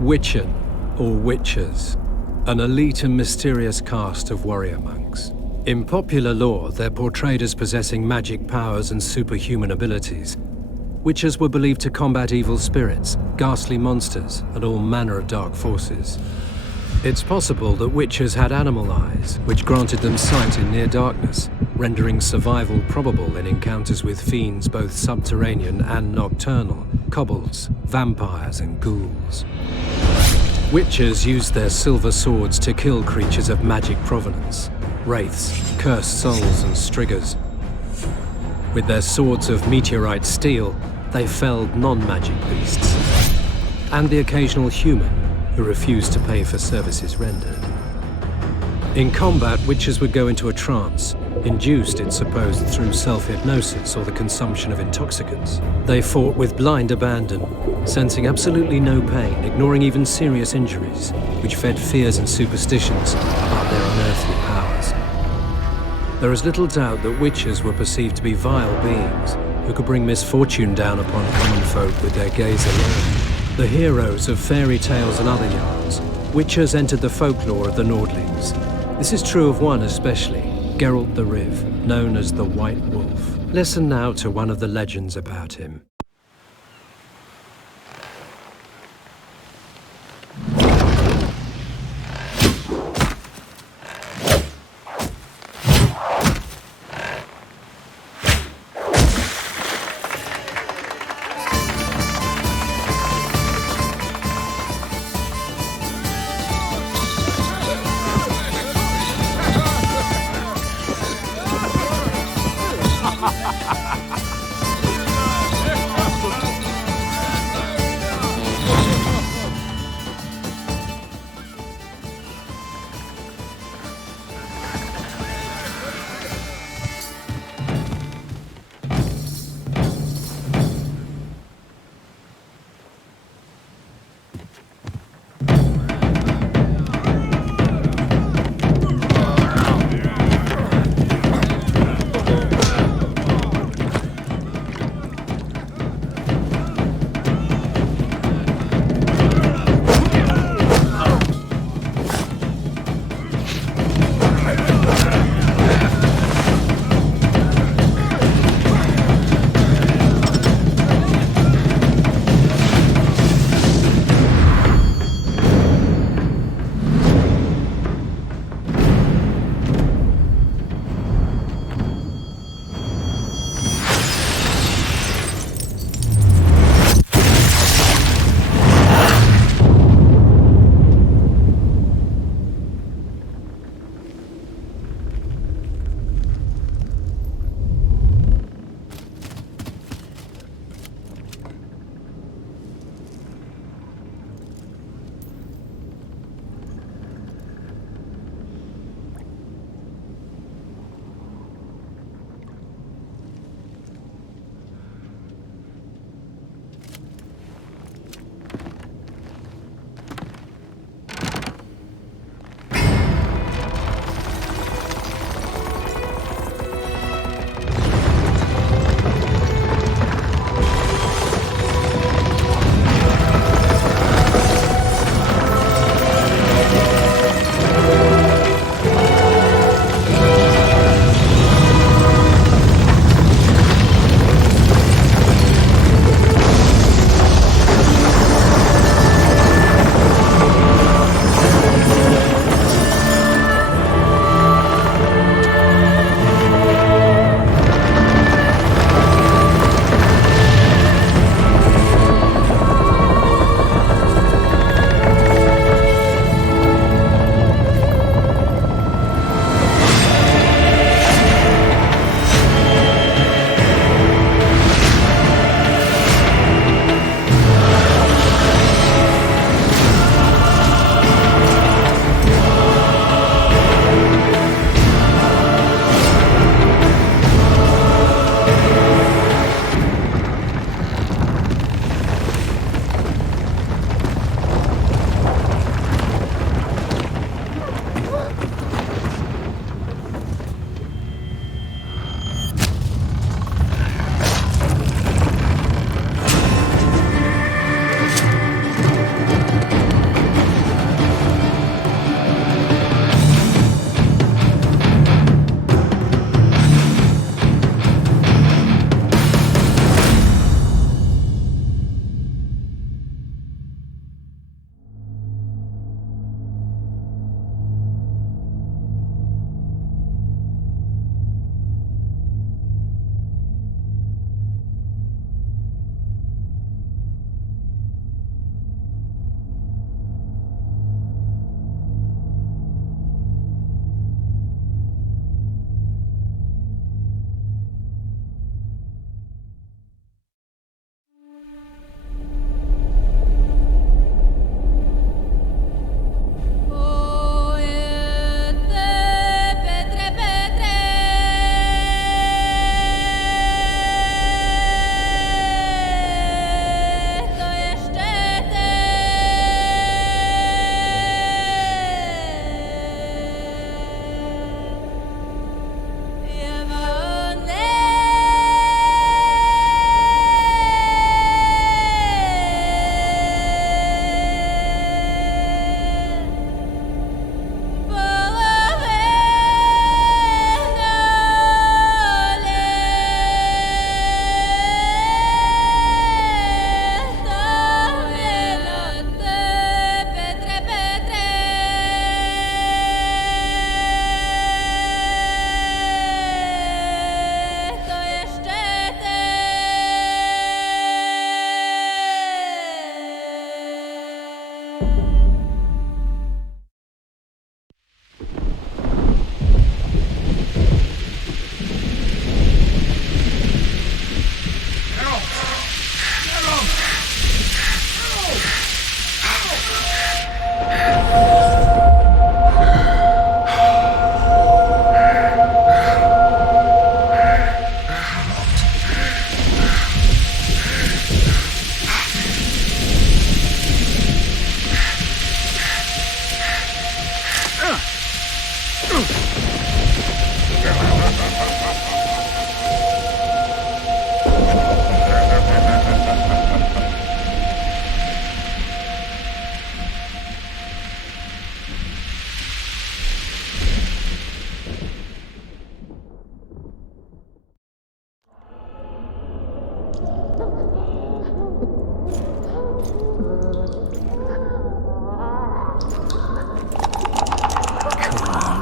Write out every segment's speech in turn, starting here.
Witchen, or Witchers, an elite and mysterious caste of warrior monks. In popular lore, they're portrayed as possessing magic powers and superhuman abilities. Witchers were believed to combat evil spirits, ghastly monsters, and all manner of dark forces. It's possible that Witchers had animal eyes, which granted them sight in near darkness, rendering survival probable in encounters with fiends both subterranean and nocturnal, kobolds, vampires, and ghouls. Witchers used their silver swords to kill creatures of magic provenance, wraiths, cursed souls, and striggers. With their swords of meteorite steel, they felled non-magic beasts, and the occasional human who refused to pay for services rendered. In combat, Witchers would go into a trance, induced, it's supposed, through self-hypnosis or the consumption of intoxicants. They fought with blind abandon, sensing absolutely no pain, ignoring even serious injuries, which fed fears and superstitions about their unearthly powers. There is little doubt that Witchers were perceived to be vile beings who could bring misfortune down upon common folk with their gaze alone. The heroes of fairy tales and other yarns, Witchers entered the folklore of the Nordlings. This is true of one especially, Geralt the Riv, known as the White Wolf. Listen now to one of the legends about him.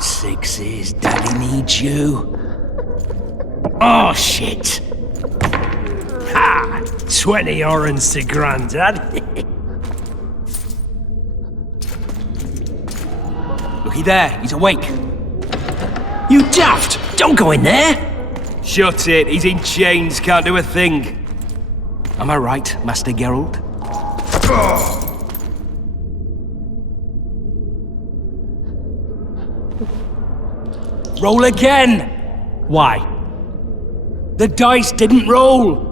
sixes. Daddy needs you. Oh, shit. Ha! 20 orens to Grandad. Looky there, he's awake. You daft! Don't go in there! Shut it, he's in chains, can't do a thing. Am I right, Master Geralt? Roll again! Why? The dice didn't roll!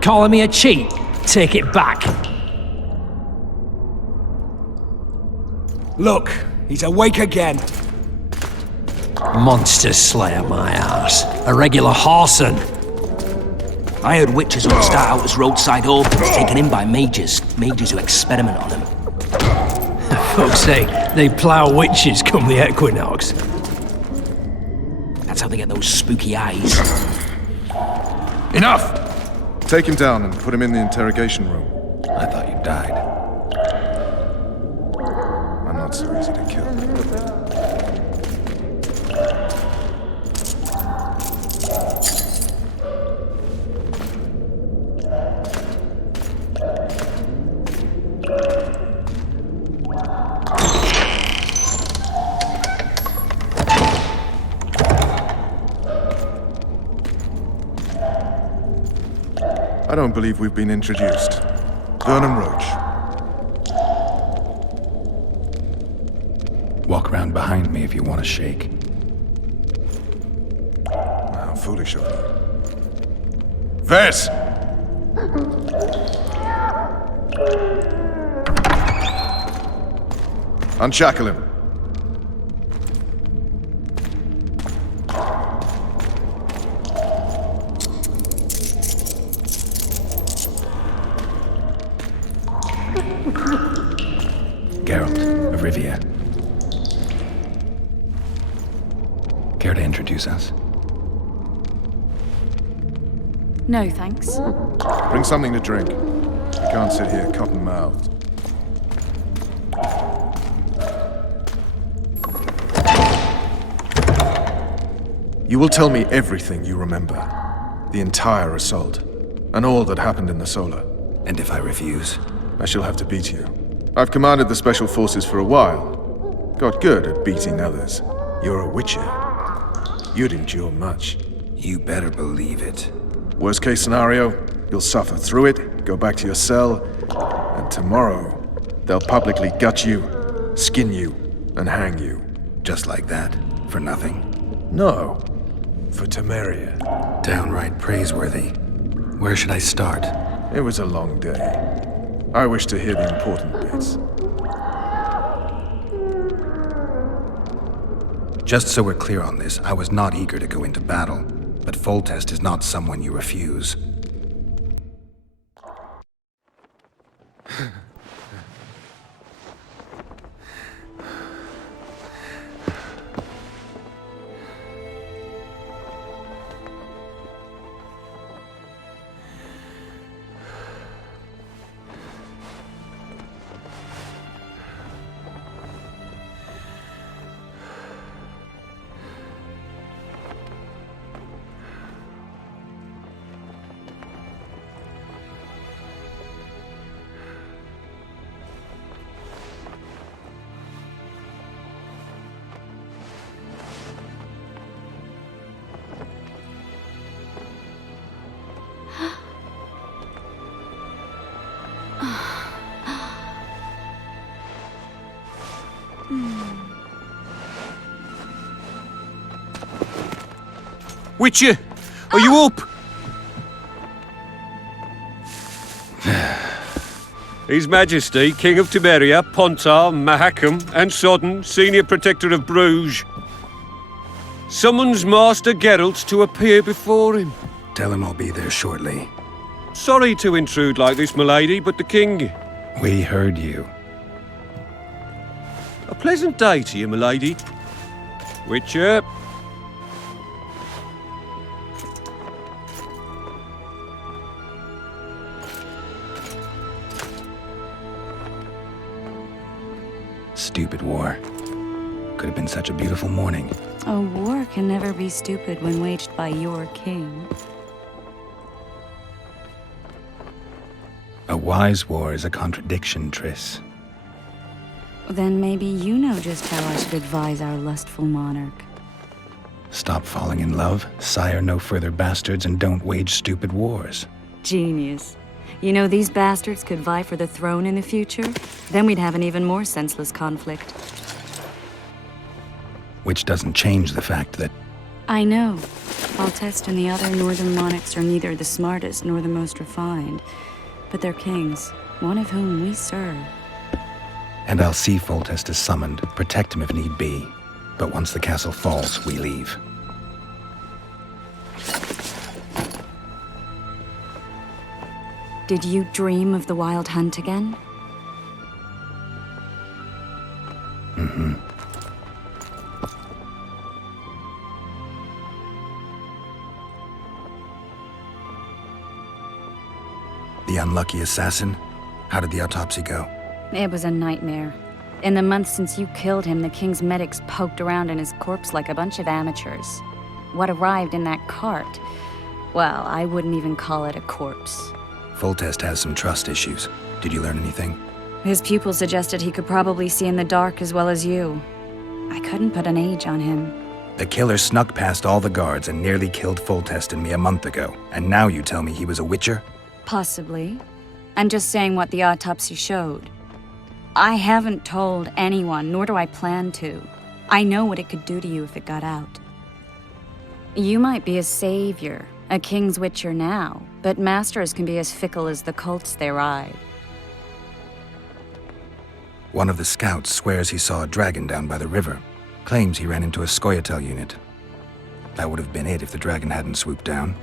Calling me a cheat? Take it back. Look, he's awake again. Monster Slayer, my ass. A regular Whoreson. I heard witches would start out as roadside orphans taken in by mages. Mages who experiment on them. Folks say they plough witches come the equinox. That's how they get those spooky eyes. Enough! Take him down and put him in the interrogation room. I thought you died. I'm not so easy to kill. I don't believe we've been introduced. Vernon Roach. Walk around behind me if you want to shake. How foolish of me. Vess! Unshackle him. Geralt of Rivia. Care to introduce us? No, thanks. Bring something to drink. We can't sit here cotton-mouthed. You will tell me everything you remember. The entire assault. And all that happened in the Solar. And if I refuse? I shall have to beat you. I've commanded the Special Forces for a while. Got good at beating others. You're a Witcher. You'd endure much. You better believe it. Worst case scenario, you'll suffer through it, go back to your cell, and tomorrow, they'll publicly gut you, skin you, and hang you. Just like that? For nothing? No. For Temeria. Downright praiseworthy. Where should I start? It was a long day. I wish to hear the important bits. Just so we're clear on this, I was not eager to go into battle, but Foltest is not someone you refuse. Witcher, are you up? His Majesty, King of Temeria, Pontar, Mahakam, and Sodden, Senior Protector of Bruges, summons Master Geralt to appear before him. Tell him I'll be there shortly. Sorry to intrude like this, milady, but the King... We heard you. A pleasant day to you, milady. Witcher. Stupid war. Could have been such a beautiful morning. A war can never be stupid when waged by your king. A wise war is a contradiction, Triss. Then maybe you know just how I should advise our lustful monarch. Stop falling in love, sire no further bastards, and don't wage stupid wars. Genius. You know, these bastards could vie for the throne in the future? Then we'd have an even more senseless conflict. Which doesn't change the fact that I know. Foltest and the other northern monarchs are neither the smartest nor the most refined. But they're kings, one of whom we serve. And I'll see Foltest is summoned, protect him if need be. But once the castle falls, we leave. Did you dream of the Wild Hunt again? Mm-hmm. The unlucky assassin? How did the autopsy go? It was a nightmare. In the months since you killed him, the king's medics poked around in his corpse like a bunch of amateurs. What arrived in that cart? Well, I wouldn't even call it a corpse. Foltest has some trust issues. Did you learn anything? His pupils suggested he could probably see in the dark as well as you. I couldn't put an age on him. The killer snuck past all the guards and nearly killed Foltest and me a month ago. And now you tell me he was a witcher? Possibly. I'm just saying what the autopsy showed. I haven't told anyone, nor do I plan to. I know what it could do to you if it got out. You might be a savior, a king's witcher now, but masters can be as fickle as the cults they ride. One of the scouts swears he saw a dragon down by the river. Claims he ran into a Scoia'tael unit. That would have been it if the dragon hadn't swooped down.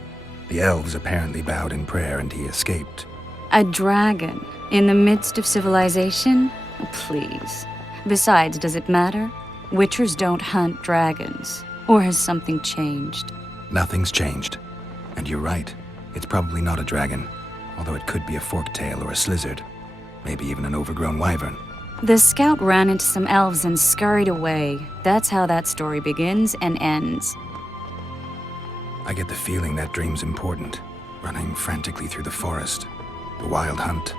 The elves apparently bowed in prayer and he escaped. A dragon? In the midst of civilization? Please. Besides, does it matter? Witchers don't hunt dragons. Or has something changed? Nothing's changed. And you're right. It's probably not a dragon. Although it could be a forktail or a slizzard. Maybe even an overgrown wyvern. The scout ran into some elves and scurried away. That's how that story begins and ends. I get the feeling that dream's important. Running frantically through the forest. The wild hunt.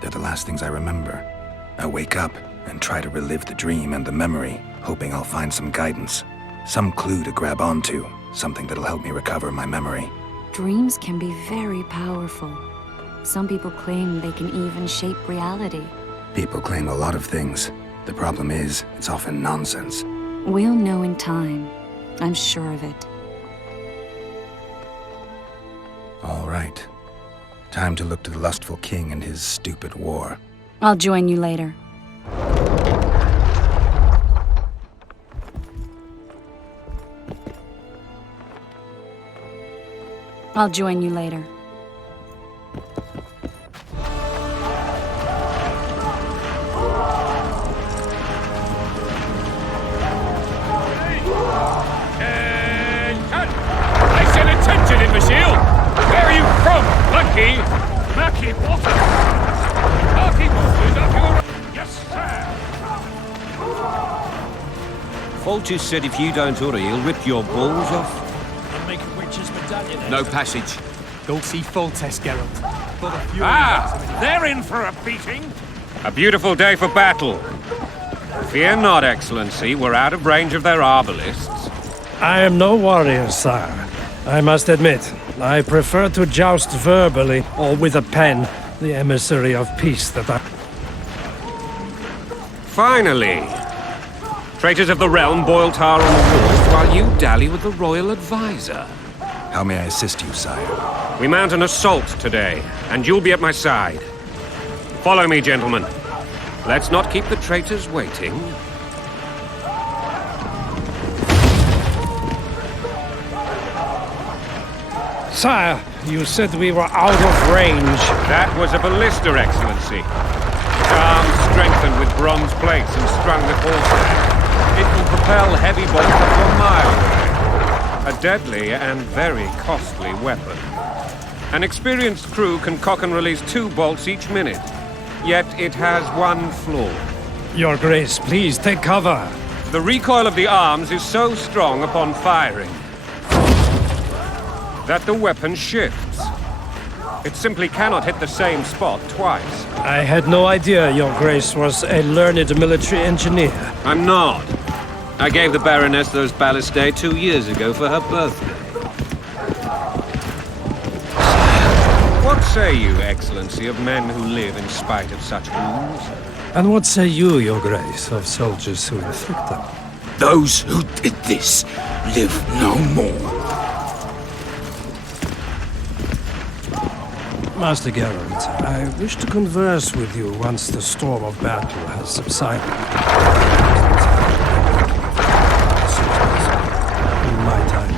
They're the last things I remember. I wake up and try to relive the dream and the memory, hoping I'll find some guidance. Some clue to grab onto. Something that'll help me recover my memory. Dreams can be very powerful. Some people claim they can even shape reality. People claim a lot of things. The problem is, it's often nonsense. We'll know in time. I'm sure of it. All right. Time to look to the lustful king and his stupid war. I'll join you later. I'll join you later. I said attention, imbecile! Where are you from, Lucky? Murky Water! Murky Water's up your... Yes, sir! Foltest said if you don't hurry, he'll rip your balls off. And make a witch's medallion. No passage. Go see Foltest, Geralt. For the fury They're in for a beating. A beautiful day for battle. Fear not, Excellency. We're out of range of their arbalists. I am no warrior, sire. I must admit, I prefer to joust verbally or with a pen, the emissary of peace that I... Finally! Traitors of the realm boil tar on the walls while you dally with the royal advisor. How may I assist you, sire? We mount an assault today, and you'll be at my side. Follow me, gentlemen. Let's not keep the traitors waiting. Sire, you said we were out of range. That was a ballista, Excellency. Arms strengthened with bronze plates and strung with horsehair. It will propel heavy bolts up to a mile away. A deadly and very costly weapon. An experienced crew can cock and release 2 bolts each minute. Yet it has one flaw. Your Grace, please take cover. The recoil of the arms is so strong upon firing that the weapon shifts. It simply cannot hit the same spot twice. I had no idea Your Grace was a learned military engineer. I'm not. I gave the Baroness those ballistae 2 years ago for her birthday. What say you, Excellency, of men who live in spite of such wounds? And what say you, Your Grace, of soldiers who inflict them? Those who did this live no more. Master Geralt, I wish to converse with you once the storm of battle has subsided. In my time.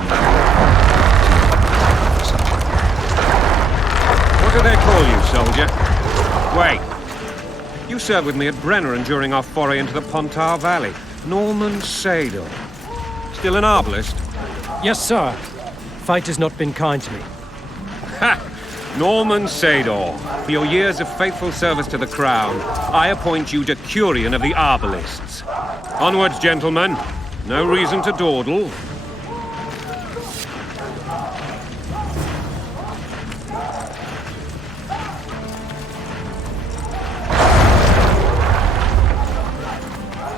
What do they call you, soldier? Wait. You served with me at Brenneran during our foray into the Pontar Valley. Norman Sador. Still an arbalist? Yes, sir. Fight has not been kind to me. Ha! Norman Sador, for your years of faithful service to the Crown, I appoint you Decurion of the Arbalists. Onwards, gentlemen. No reason to dawdle.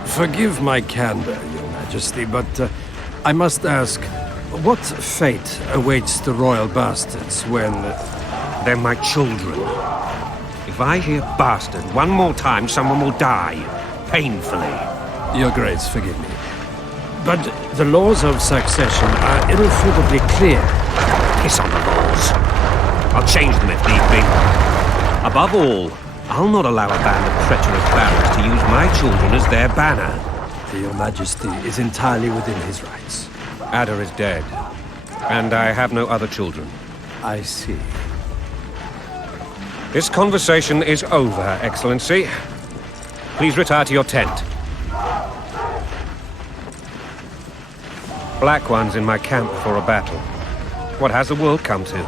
Forgive my candor, Your Majesty, but I must ask, what fate awaits the royal bastards when... They're my children. If I hear bastard one more time, someone will die. Painfully. Your Grace, forgive me. But the laws of succession are irrefutably clear. Piss on the laws. I'll change them if need be. Above all, I'll not allow a band of treacherous barons to use my children as their banner. Your Majesty is entirely within his rights. Ada is dead, and I have no other children. I see. This conversation is over, Excellency. Please retire to your tent. Black One's in my camp before a battle. What has the world come to?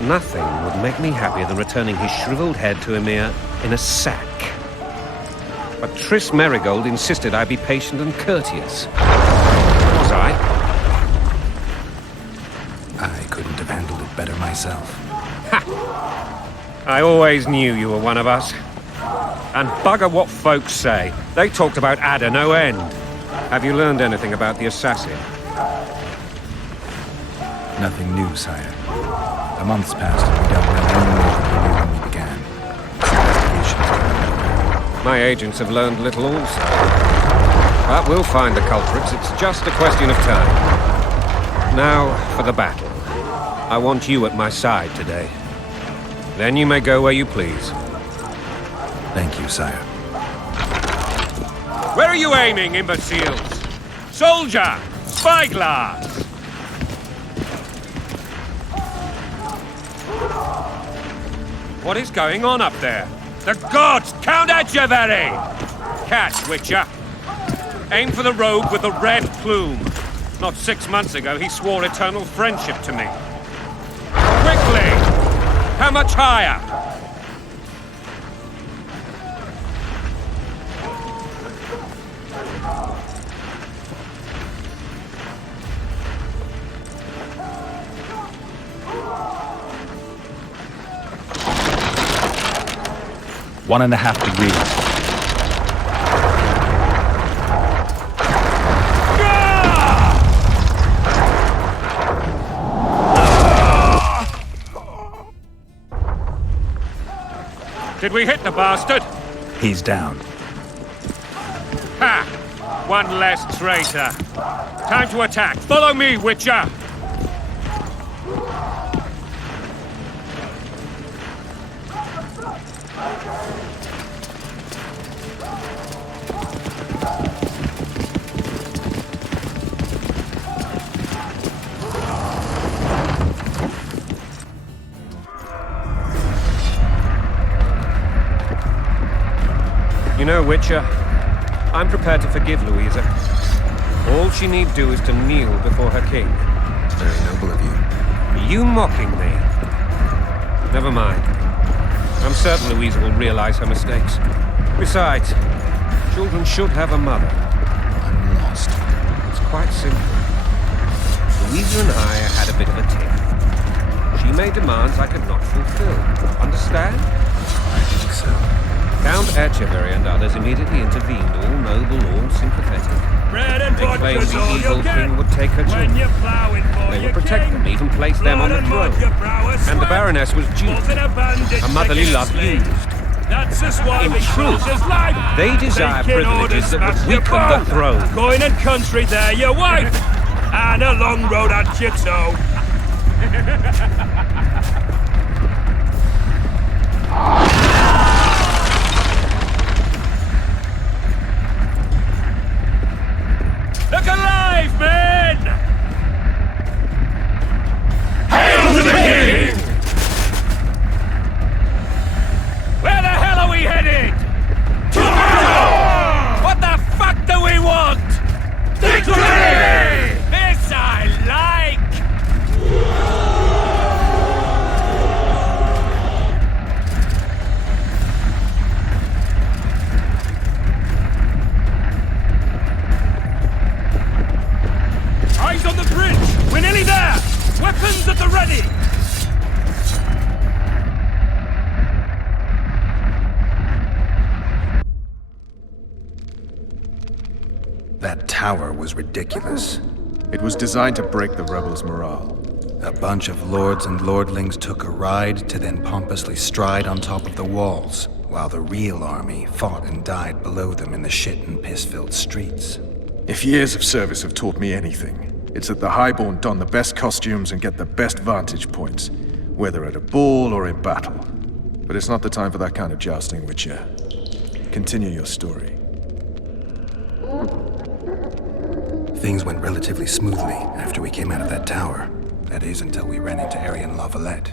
Nothing would make me happier than returning his shriveled head to Emir in a sack. But Triss Merigold insisted I be patient and courteous. Was I? I couldn't have handled it better myself. Ha! I always knew you were one of us. And bugger what folks say. They talked about Ada no end. Have you learned anything about the assassin? Nothing new, sire. A month's passed and we don't know any more than we knew when we began. Investigations going on. My agents have learned little also. But we'll find the culprits. It's just a question of time. Now, for the battle. I want you at my side today. Then you may go where you please. Thank you, sire. Where are you aiming, imbeciles? Soldier! Spyglass! What is going on up there? The gods! Count Etcheverry! Catch, Witcher. Aim for the rogue with the red plume. Not 6 months ago, he swore eternal friendship to me. Quickly! How much higher? One and a half degrees. Did we hit the bastard? He's down. Ha! One less traitor. Time to attack. Follow me, Witcher! You know, Witcher, I'm prepared to forgive Louisa. All she need do is to kneel before her king. Very noble of you. Are you mocking me? Never mind. I'm certain Louisa will realize her mistakes. Besides, children should have a mother. I'm cost? It's quite simple. Louisa and I had a bit of a tiff. She made demands I could not fulfill. Understand? I think so. Count Etcheverry and others immediately intervened, all noble, all sympathetic. Bread and They claimed vodka's the all evil you get king would take her when children. you're plowing for They your would protect king. them, even place them on the Blood and mud, throne. your brow is And the sweat. Baroness was duped, Bolted a bandit, a motherly making a love slave. used. That's a swarming In truth, soldier's life. they desire Taking orders, privileges that would smash your weaken the bone. throne. Going in country there, your wife. And a long road at your toe. Look alive, men! Hail to the king! Where the hell are we headed? Tomorrow! What the fuck do we want? Victory! This I like! Eyes on the bridge! We're nearly there! Weapons at the ready! That tower was ridiculous. It was designed to break the rebels' morale. A bunch of lords and lordlings took a ride to then pompously stride on top of the walls, while the real army fought and died below them in the shit and piss-filled streets. If years of service have taught me anything, it's that the Highborn don the best costumes and get the best vantage points, whether at a ball or in battle. But it's not the time for that kind of jousting, Witcher. Continue your story. Things went relatively smoothly after we came out of that tower. That is, until we ran into Arian Lavalette.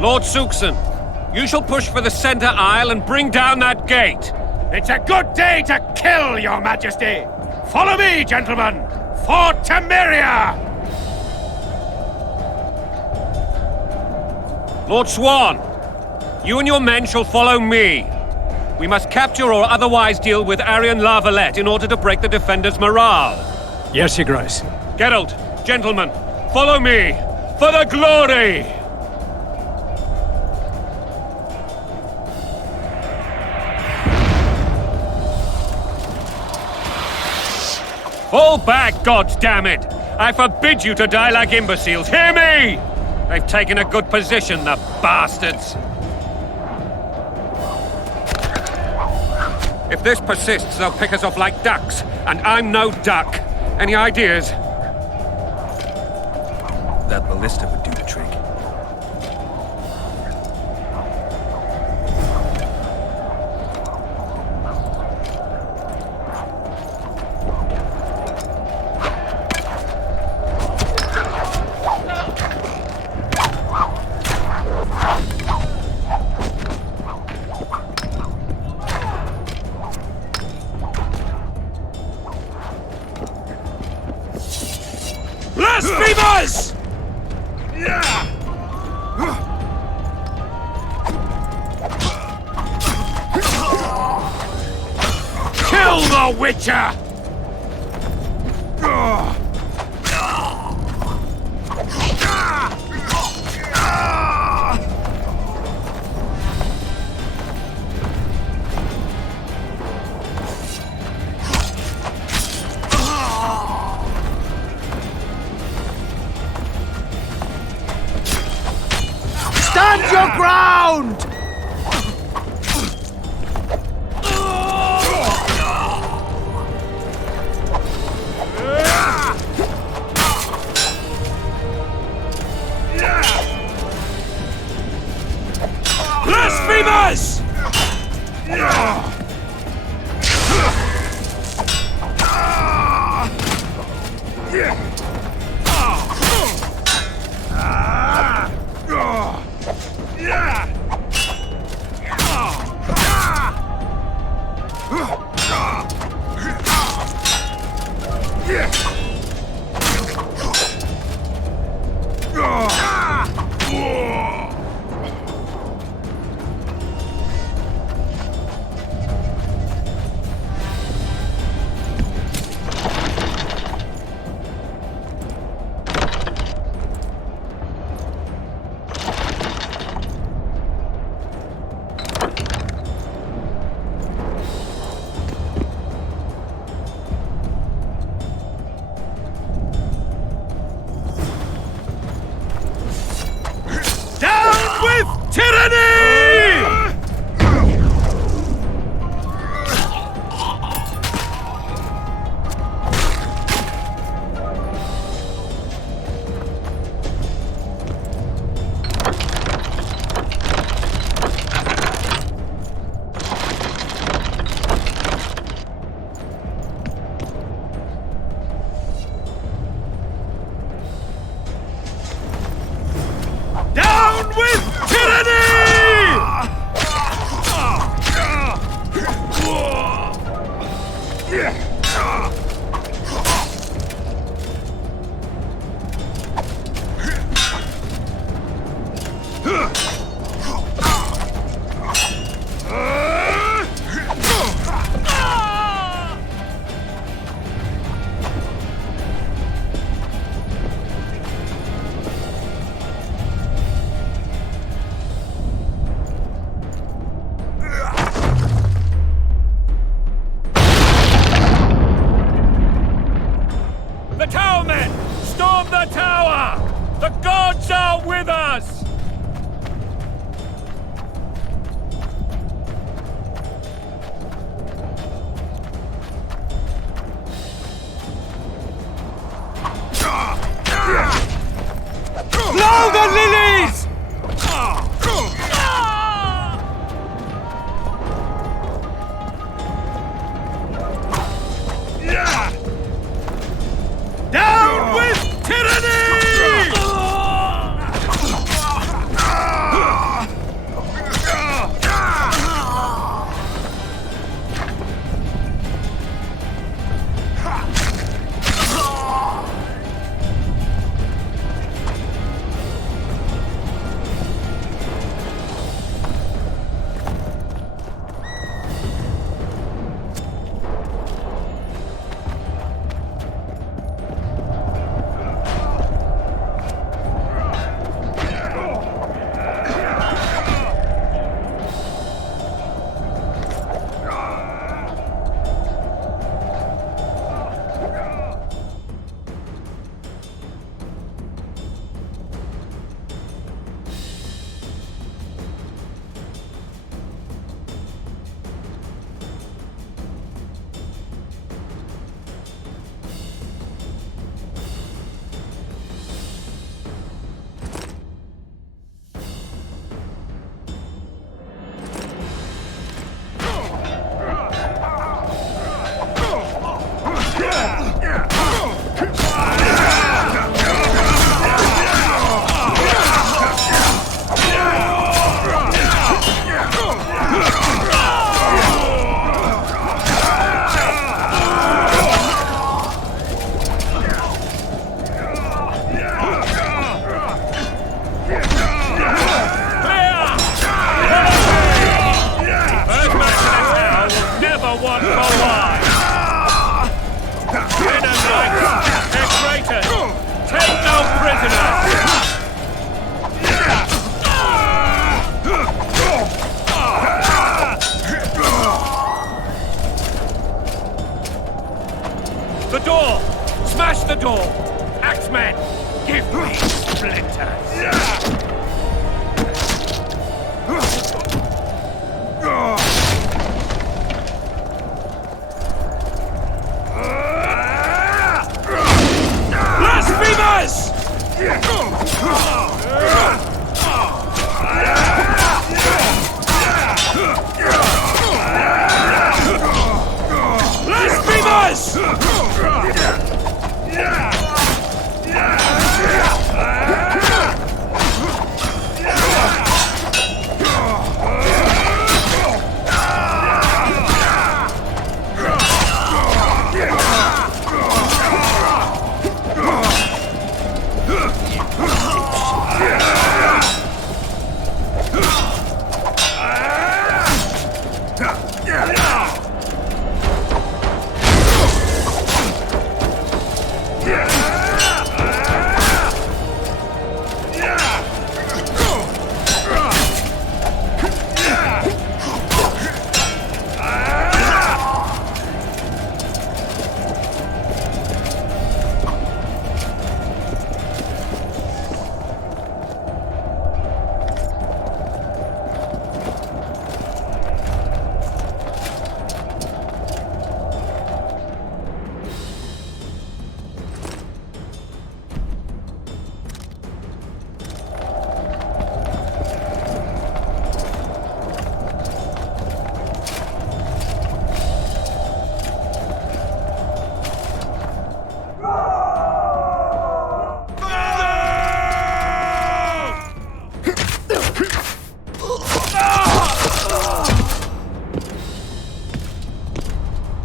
Lord Suxon, you shall push for the center aisle and bring down that gate. It's a good day to kill, your majesty! Follow me, gentlemen! For Temeria! Lord Swan, you and your men shall follow me. We must capture or otherwise deal with Arian Lavalette in order to break the defenders' morale. Yes, Your Grace. Geralt, gentlemen, follow me for the glory! Fall back, goddammit! I forbid you to die like imbeciles. Hear me! They've taken a good position, the bastards. If this persists, they'll pick us off like ducks, and I'm no duck. Any ideas? That ballista would do the trick. Blasphemers! Kill the Witcher! ground! Blasphemers!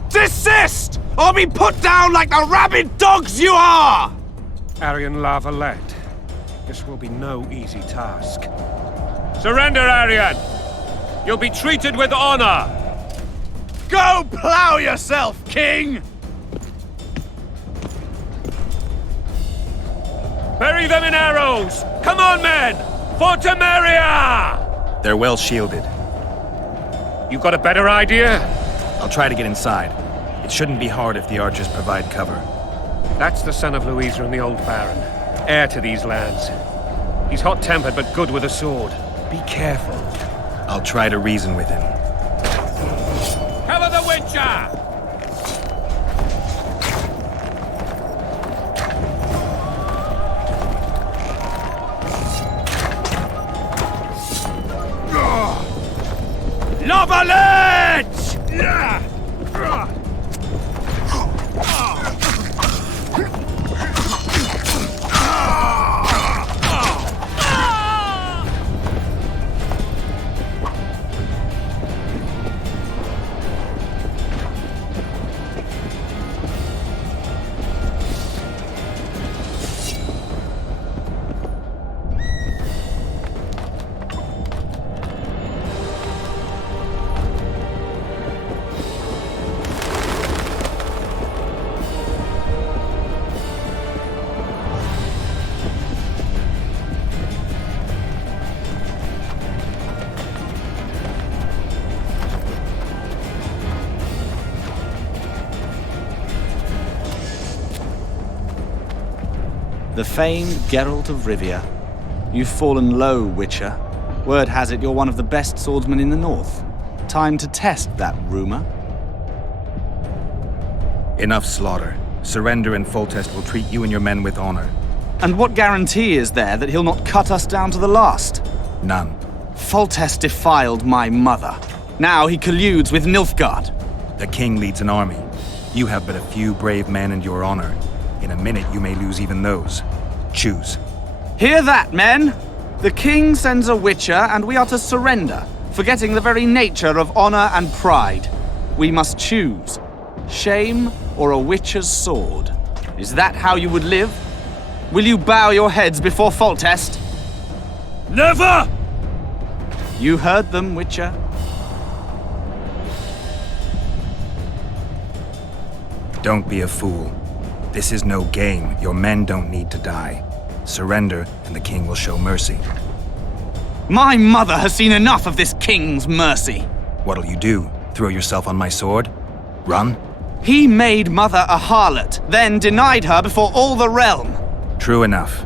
Desist! Or be put down like the rabid dogs you are! Arian La Valette, this will be no easy task. Surrender, Arian! You'll be treated with honor! Go plow yourself, King! Bury them in arrows! Come on, men! For Temeria! They're well shielded. You got a better idea? I'll try to get inside. It shouldn't be hard if the archers provide cover. That's the son of Louisa and the old Baron, heir to these lands. He's hot-tempered but good with a sword. Be careful. I'll try to reason with him. Cover the Witcher! La Valette! The famed Geralt of Rivia. You've fallen low, Witcher. Word has it you're one of the best swordsmen in the north. Time to test that rumor. Enough slaughter. Surrender and Foltest will treat you and your men with honor. And what guarantee is there that he'll not cut us down to the last? None. Foltest defiled my mother. Now he colludes with Nilfgaard. The king leads an army. You have but a few brave men and your honor. In a minute, you may lose even those. Choose. Hear that, men! The king sends a Witcher, and we are to surrender, forgetting the very nature of honor and pride. We must choose. Shame or a Witcher's sword. Is that how you would live? Will you bow your heads before Foltest? Never! You heard them, Witcher. Don't be a fool. This is no game. Your men don't need to die. Surrender, and the king will show mercy. My mother has seen enough of this king's mercy. What'll you do? Throw yourself on my sword? Run? He made mother a harlot, then denied her before all the realm. True enough.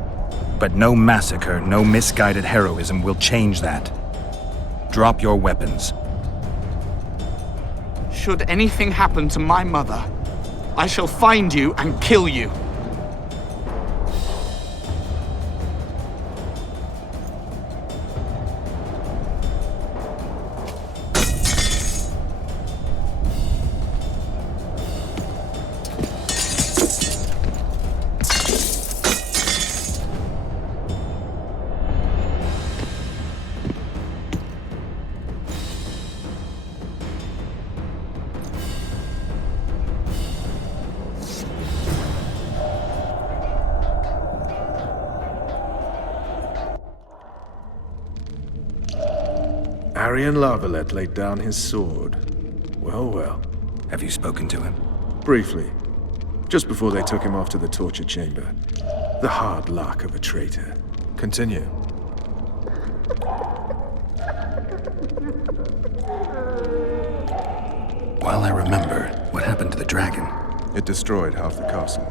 But no massacre, no misguided heroism will change that. Drop your weapons. Should anything happen to my mother, I shall find you and kill you. Arian Lavalette laid down his sword. Well, well. Have you spoken to him? Briefly. Just before they took him off to the torture chamber. The hard luck of a traitor. Continue. Well, I remember. What happened to the dragon? It destroyed half the castle.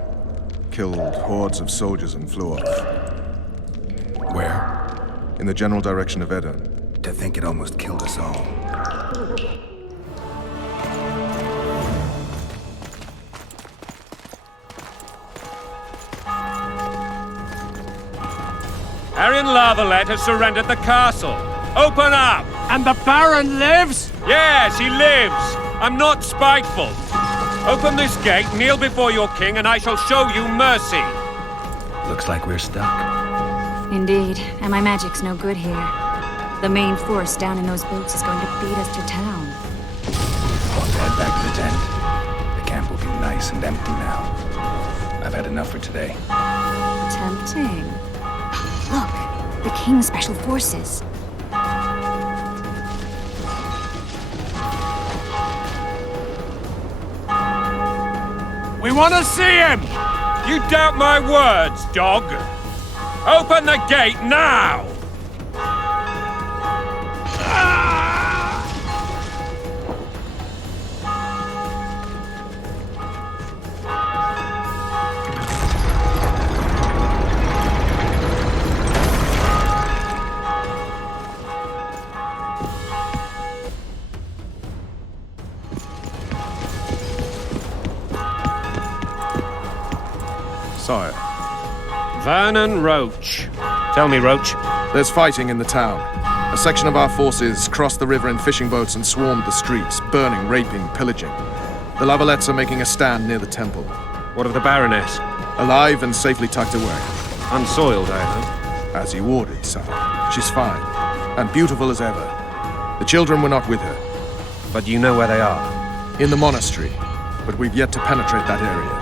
Killed hordes of soldiers and flew off. Where? In the general direction of Edon. To think it almost killed us all. Arian Lavalette has surrendered the castle. Open up! And the Baron lives? Yes, he lives. I'm not spiteful. Open this gate, kneel before your king, and I shall show you mercy. Looks like we're stuck. Indeed, and my magic's no good here. The main force down in those boats is going to beat us to town. Want to head back to the tent? The camp will be nice and empty now. I've had enough for today. Tempting. Look, the King's Special Forces. We want to see him! You doubt my words, dog? Open the gate now! Sire, Vernon Roach. Tell me, Roach. there's fighting in the town. A section of our forces crossed the river in fishing boats and swarmed the streets, burning, raping, pillaging. The Lavalettes are making a stand near the temple. What of the Baroness? Alive and safely tucked away. Unsoiled, I hope. As you ordered, sire. She's fine, and beautiful as ever. The children were not with her. But you know where they are? In the monastery, but we've yet to penetrate that area.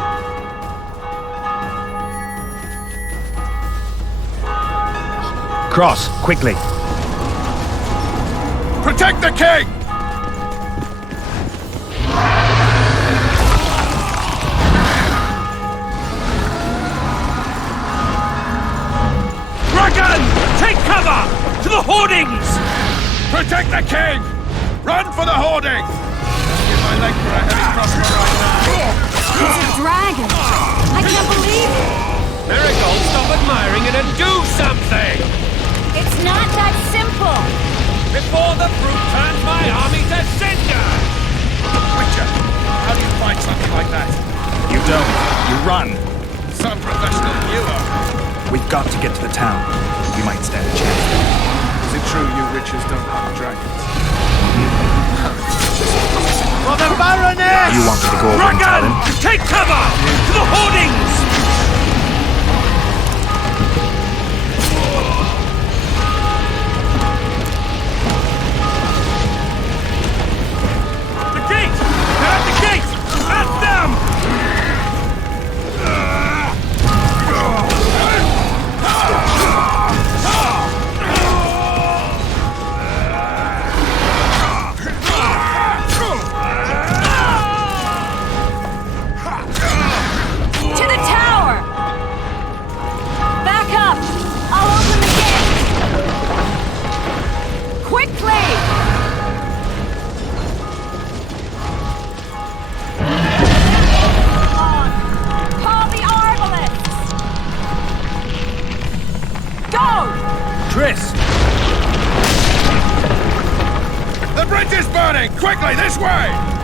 Cross, quickly. Protect the king! Dragon! Take cover! To the hoardings! Protect the king! Run for the hoarding! Give my leg for a heavy crossbow right now. It's a dragon! I can't believe it! Marigold, stop admiring it and do something! It's not that simple! Before the fruit turns my army to cinder! Witcher, how do you fight something like that? You don't. You run. Some professional you are. We've got to get to the town. We might stand a chance. Is it true you riches don't hunt dragons? For the Baroness! You want me to go over and tell Dragon! him? Take cover! To the hoardings! The gate! Get at the gate! At them! happening? Quickly, this way!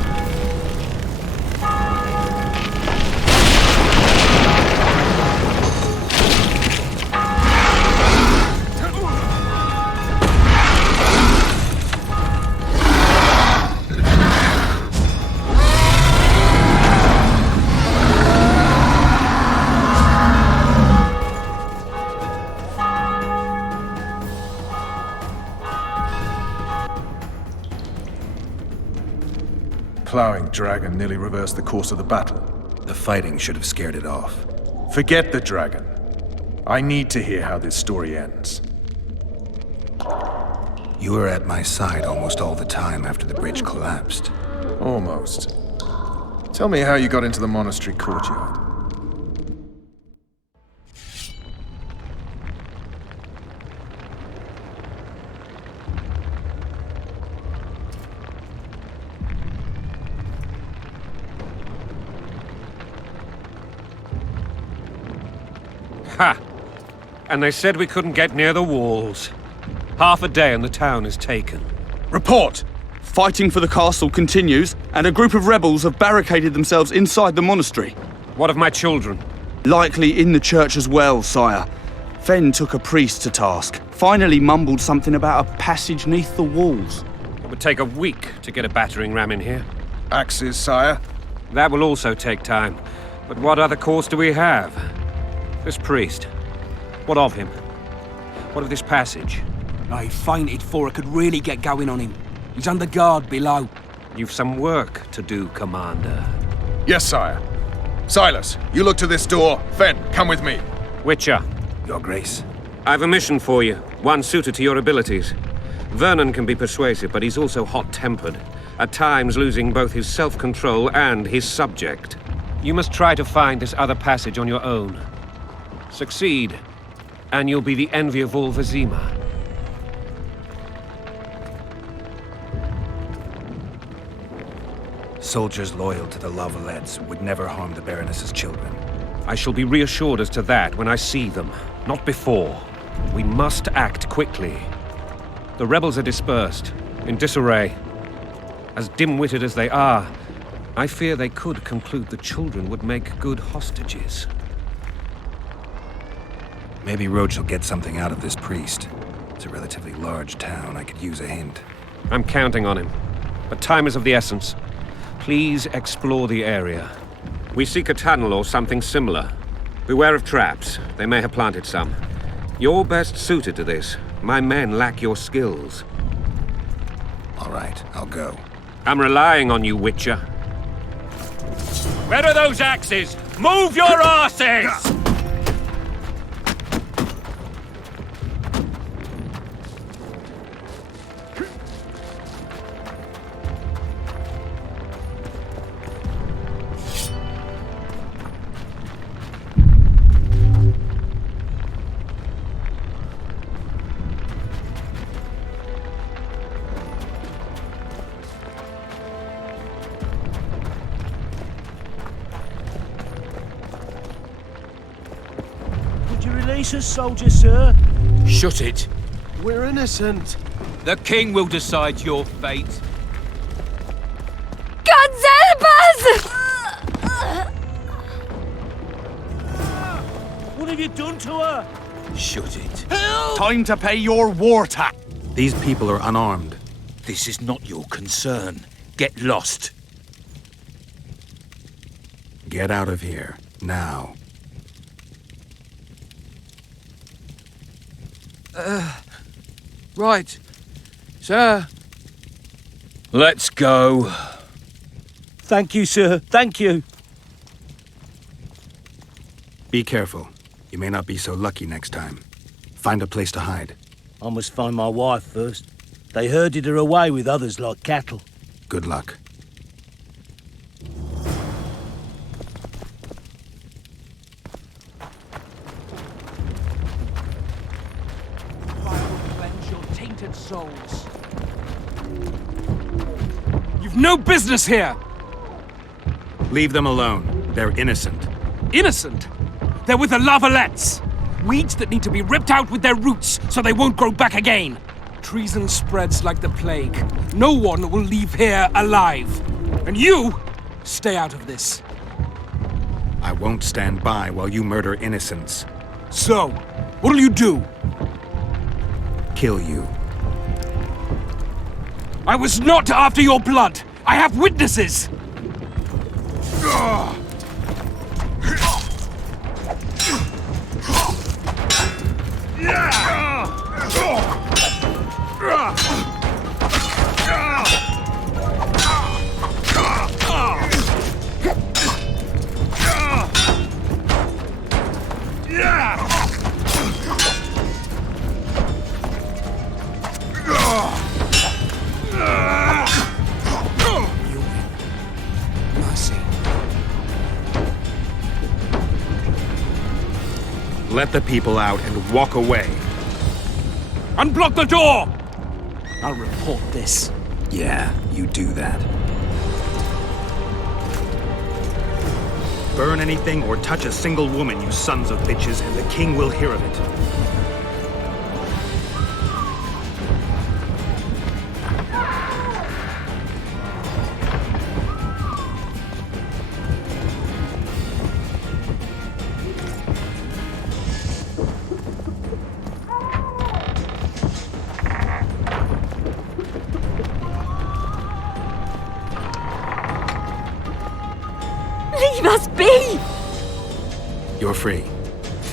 Plowing dragon nearly reversed the course of the battle. The fighting should have scared it off. Forget the dragon. I need to hear how this story ends. You were at my side almost all the time after the bridge collapsed. Almost. Tell me how you got into the monastery courtyard. Ha! And they said we couldn't get near the walls. Half a day and the town is taken. Report! Fighting for the castle continues, and a group of rebels have barricaded themselves inside the monastery. What of my children? Likely in the church as well, sire. Fen took a priest to task. Finally mumbled something about a passage neath the walls. It would take a week to get a battering ram in here. Axes, sire? That will also take time. But what other course do we have? This priest. What of him? What of this passage? I fainted before I could really get going on him. He's under guard below. You've some work to do, Commander. Yes, sire. Silas, you look to this door. Fen, come with me. Witcher, Your Grace. I've a mission for you, one suited to your abilities. Vernon can be persuasive, but he's also hot-tempered, at times losing both his self-control and his subject. You must try to find this other passage on your own. Succeed, and you'll be the envy of all Vizima. Soldiers loyal to the Lavalettes would never harm the Baroness's children. I shall be reassured as to that when I see them, not before. We must act quickly. The rebels are dispersed, in disarray. As dim-witted as they are, I fear they could conclude the children would make good hostages. Maybe Roach will get something out of this priest. It's a relatively large town. I could use a hint. I'm counting on him, but time is of the essence. Please explore the area. We seek a tunnel or something similar. Beware of traps. They may have planted some. You're best suited to this. My men lack your skills. All right, I'll go. I'm relying on you, Witcher. Where are those axes? Move your asses! Release us, soldier, sir. Shut it. We're innocent. The king will decide your fate. God help us! What have you done to her? Shut it. Time to pay your war tax. These people are unarmed. This is not your concern. Get lost. Get out of here, now. Right. Sir. Let's go. Thank you, sir. Thank you. Be careful. You may not be so lucky next time. Find a place to hide. I must find my wife first. They herded her away with others like cattle. Good luck. Souls. You've no business here! Leave them alone. They're innocent. Innocent? They're with the Lavalettes! Weeds that need to be ripped out with their roots so they won't grow back again! Treason spreads like the plague. No one will leave here alive. And you, stay out of this. I won't stand by while you murder innocents. So, what'll you do? Kill you. I was not after your blood. I have witnesses. Let the people out and walk away. Unblock the door! I'll report this. Yeah, you do that. Burn anything or touch a single woman, you sons of bitches, and the king will hear of it. Leave us be! You're free.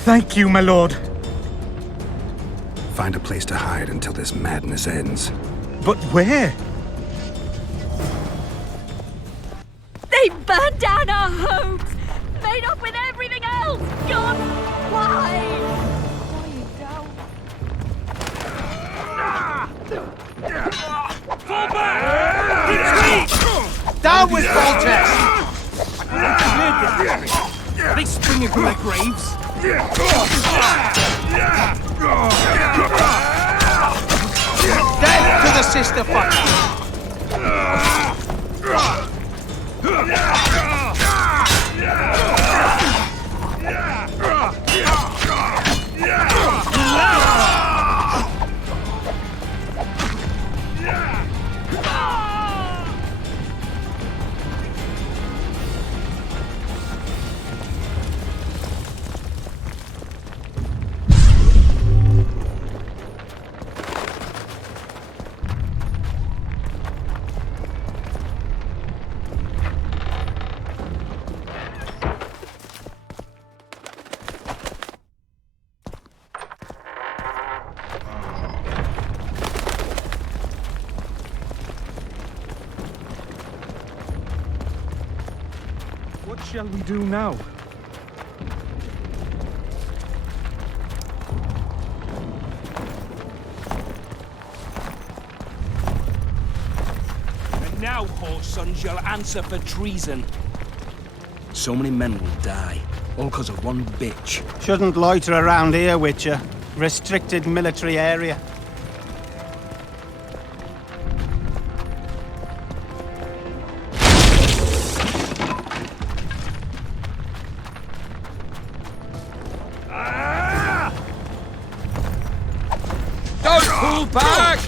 Thank you, my lord. Find a place to hide until this madness ends. But where? They burned down our homes! Made off with everything else! God, why? Fall back! Retreat! Down with Voltex! Are they springing from their graves? Death to the sister fucker! What shall we do now? And now, whoreson, you'll answer for treason. So many men will die, all because of one bitch. Shouldn't loiter around here, Witcher. Restricted military area. Don't pull back!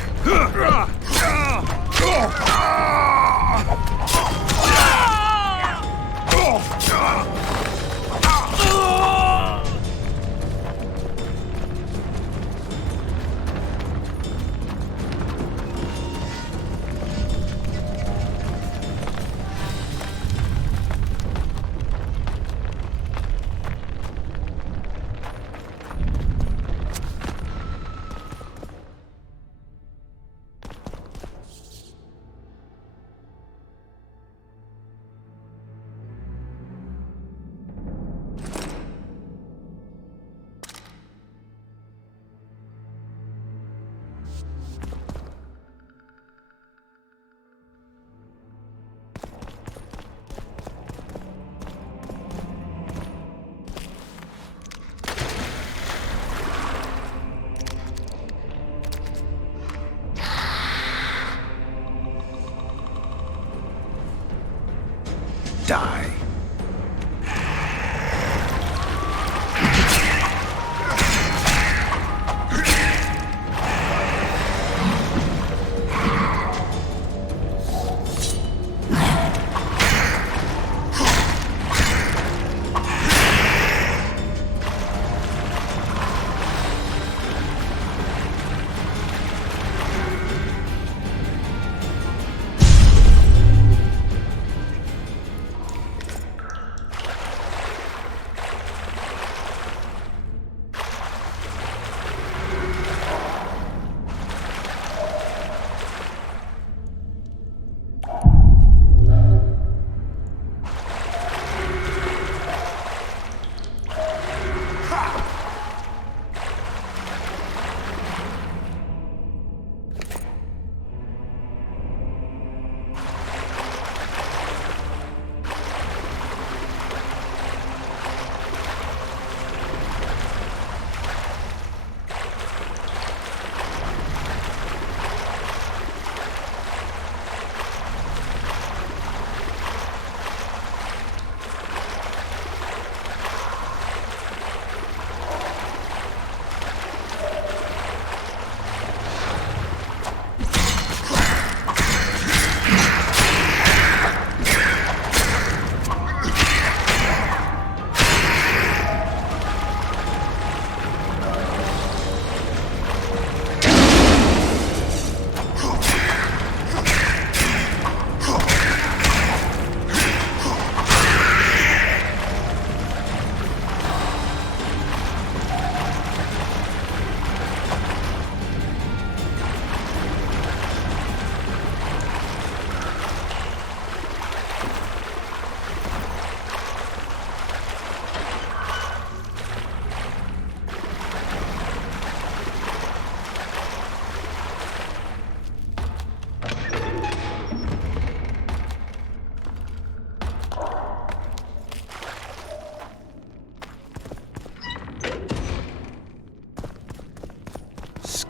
Die.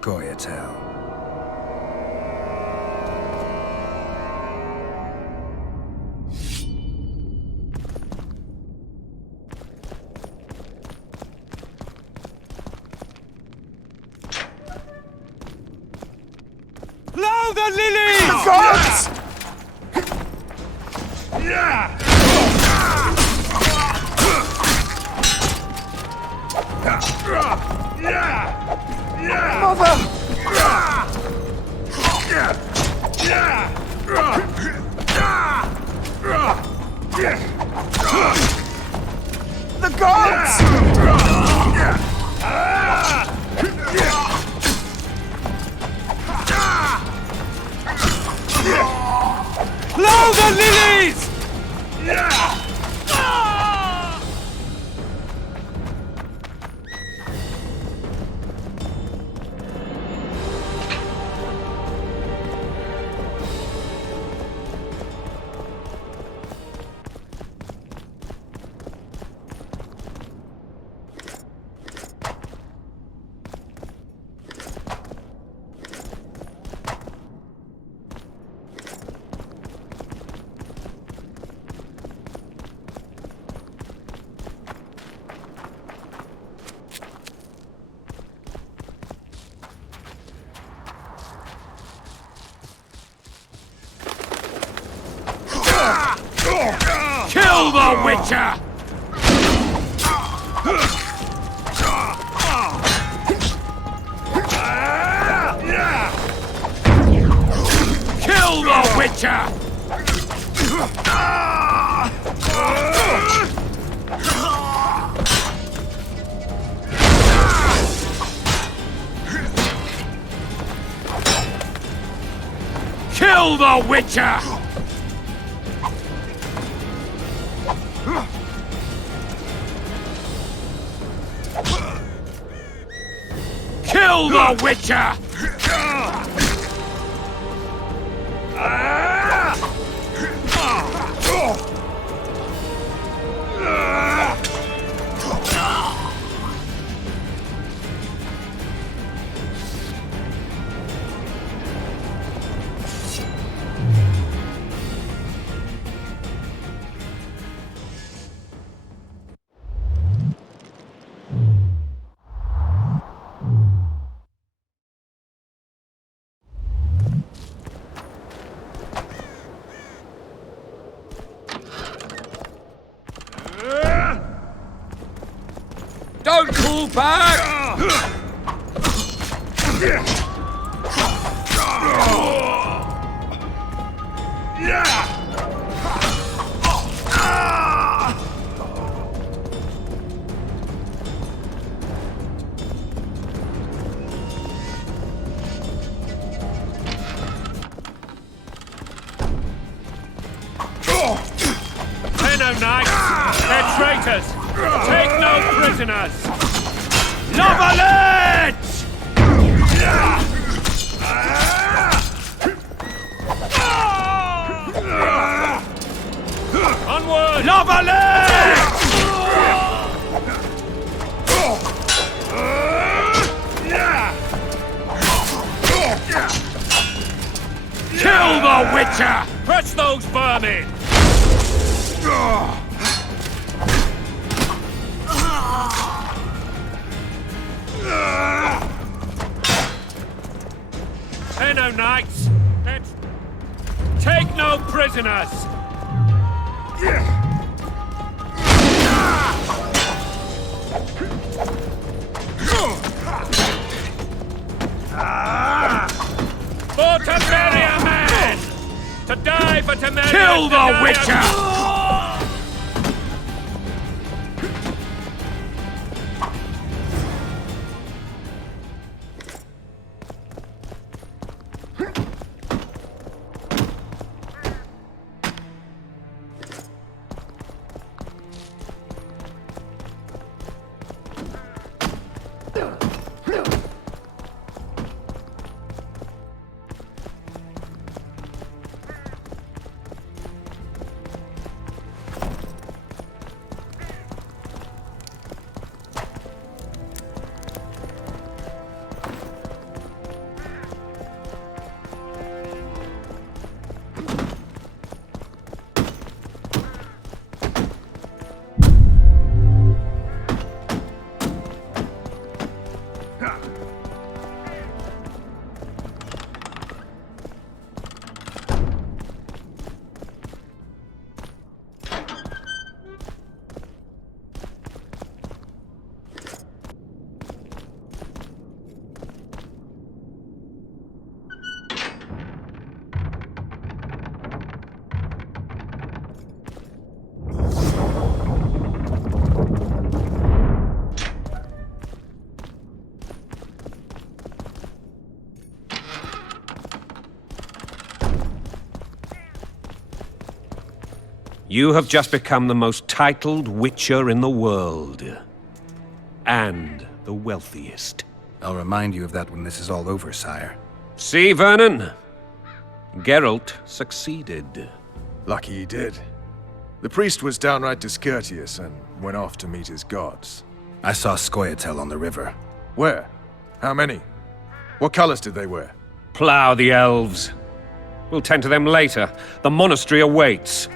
Goyatel. Blow the lilies! The gods! The gods! Blow the lilies! Kill the Witcher! Kill the Witcher! Kill the Witcher! Kill the Witcher! Don't pull back! Tenno Knights! They're traitors! Take no prisoners! Lavalette! Onward! Lavalette! Kill the Witcher! Press those vermin! Tenno Knights! Take no prisoners! For Temeria, man! To die for Temeria! Kill the Witcher! You have just become the most titled Witcher in the world. And the wealthiest. I'll remind you of that when this is all over, sire. See, Vernon? Geralt succeeded. Lucky he did. The priest was downright discourteous and went off to meet his gods. I saw Scoia'tael on the river. Where? How many? What colors did they wear? Plough the elves. We'll tend to them later. The monastery awaits.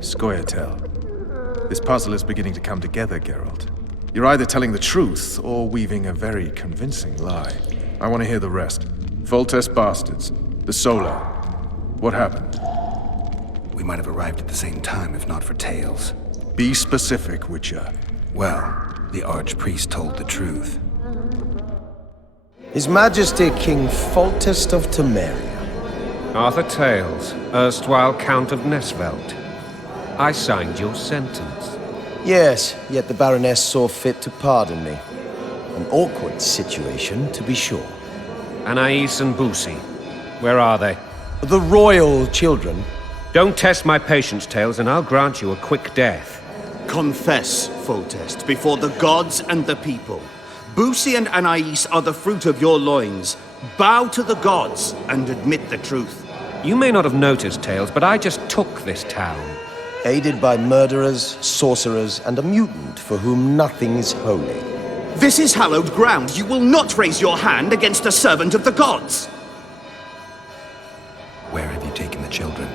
Scoia'tael. This puzzle is beginning to come together, Geralt. You're either telling the truth or weaving a very convincing lie. I want to hear the rest. Foltest bastards. The Solar. What happened? We might have arrived at the same time if not for Tales. Be specific, Witcher. Well, the Archpriest told the truth. His Majesty King Foltest of Temeria. Arthur Tales, erstwhile Count of Nesvelt. I signed your sentence. Yes, yet the Baroness saw fit to pardon me. An awkward situation, to be sure. Anais and Boussy, where are they? The royal children. Don't test my patience, Tales, and I'll grant you a quick death. Confess, Foltest, before the gods and the people. Boussy and Anais are the fruit of your loins. Bow to the gods and admit the truth. You may not have noticed, Tales, but I just took this town. Aided by murderers, sorcerers, and a mutant for whom nothing is holy. This is hallowed ground. You will not raise your hand against a servant of the gods. Where have you taken the children?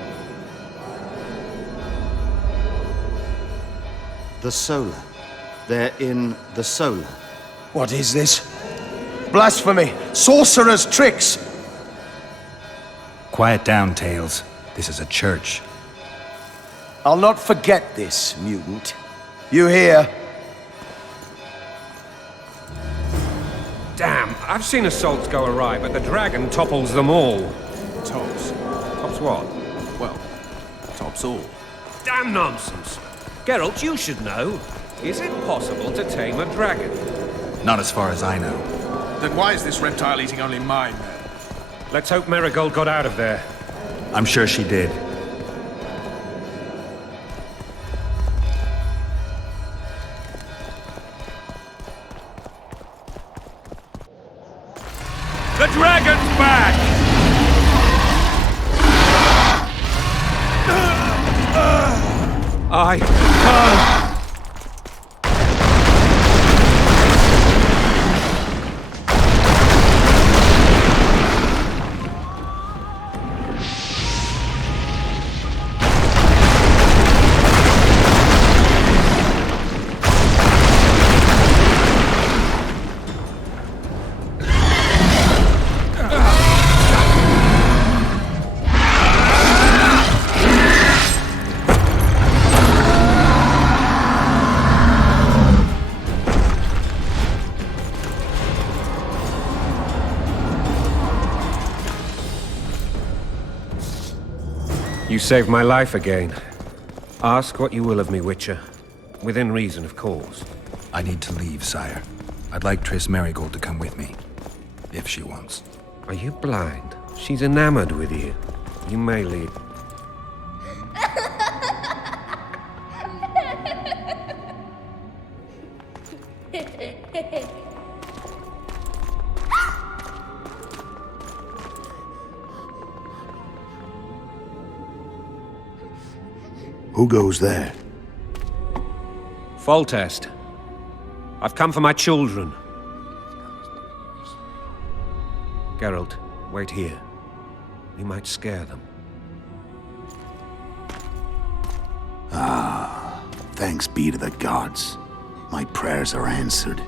The Solar. They're in the Solar. What is this? Blasphemy! Sorcerer's tricks! Quiet down, Tales. This is a church. I'll not forget this, mutant. You hear? Damn, I've seen assaults go awry, but the dragon topples them all. Tops. Tops what? Well, tops all. Damn nonsense! Geralt, you should know. Is it possible to tame a dragon? Not as far as I know. Then why is this reptile eating only mine, then? Let's hope Marigold got out of there. I'm sure she did. The dragon's back! I can't! You saved my life again. Ask what you will of me, Witcher. Within reason, of course. I need to leave, sire. I'd like Triss Merigold to come with me. If she wants. Are you blind? She's enamored with you. You may leave. Who goes there? Foltest. I've come for my children. Geralt, wait here. You might scare them. Ah, thanks be to the gods. My prayers are answered.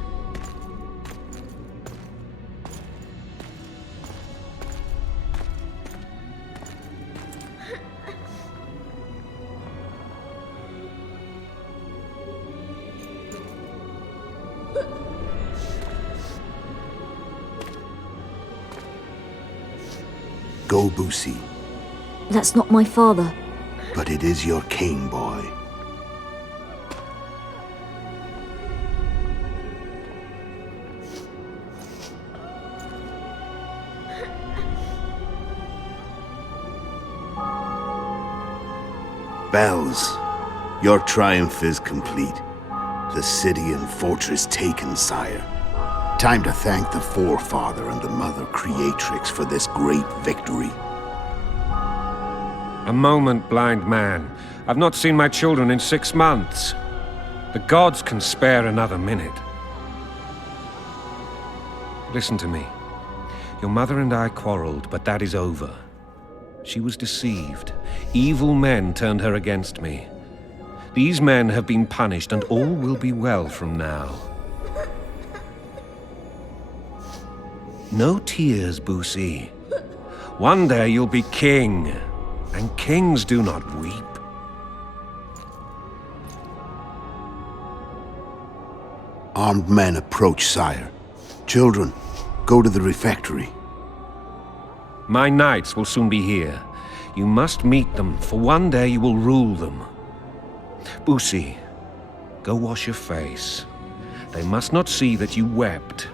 Go, Boussy. That's not my father. But it is your king, boy. spells. Your triumph is complete. The city and fortress taken, sire. Time to thank the Forefather and the Mother Creatrix for this great victory. A moment, blind man. I've not seen my children in 6 months. The gods can spare another minute. Listen to me. Your mother and I quarreled, but that is over. She was deceived. Evil men turned her against me. These men have been punished, and all will be well from now. No tears, Boosie. One day you'll be king, and kings do not weep. Armed men approach, sire. Children, go to the refectory. My knights will soon be here. You must meet them, for one day you will rule them. Boosie, go wash your face. They must not see that you wept.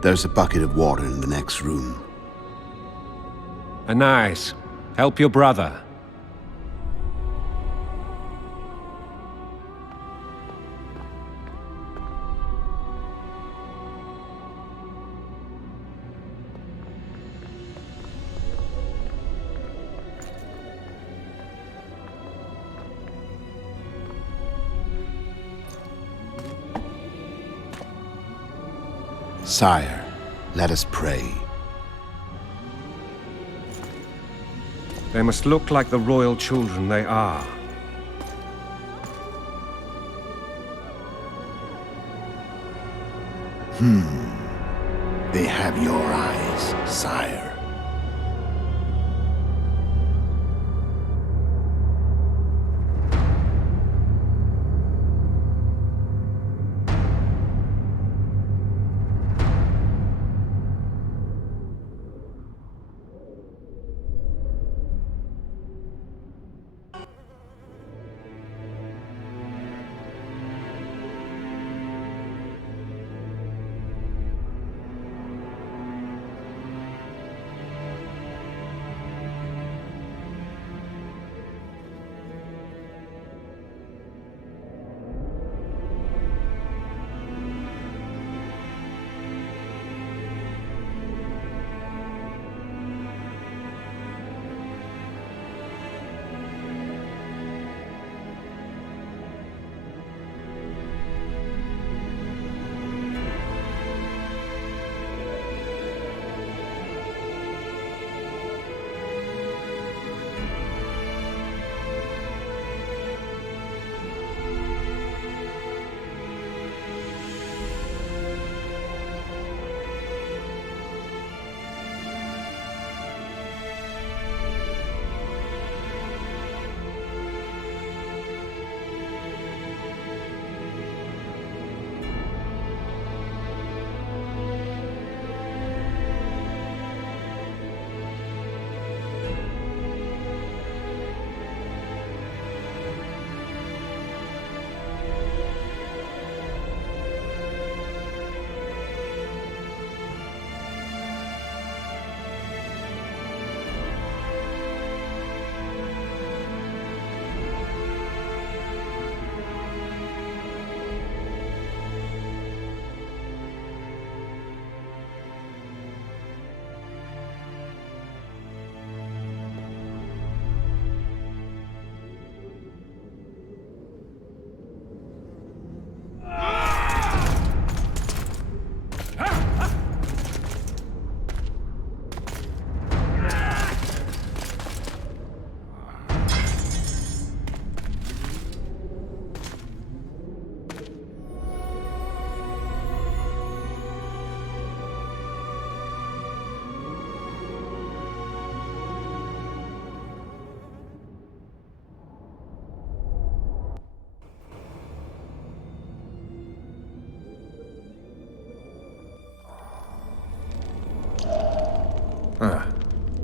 There's a bucket of water in the next room. Anais, help your brother. Sire, let us pray. They must look like the royal children they are. They have your eyes, sire.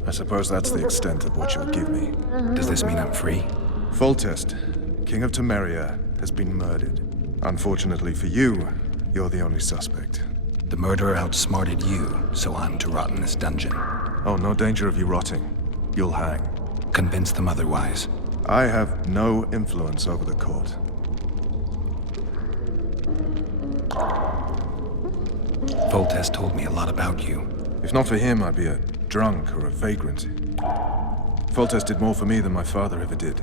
I suppose that's the extent of what you'll give me. Does this mean I'm free? Foltest, King of Temeria, has been murdered. Unfortunately for you, you're the only suspect. The murderer outsmarted you, so I'm to rot in this dungeon. Oh, no danger of you rotting. You'll hang. Convince them otherwise. I have no influence over the court. Foltest told me a lot about you. If not for him, I'd be a drunk or a vagrant. Foltest did more for me than my father ever did.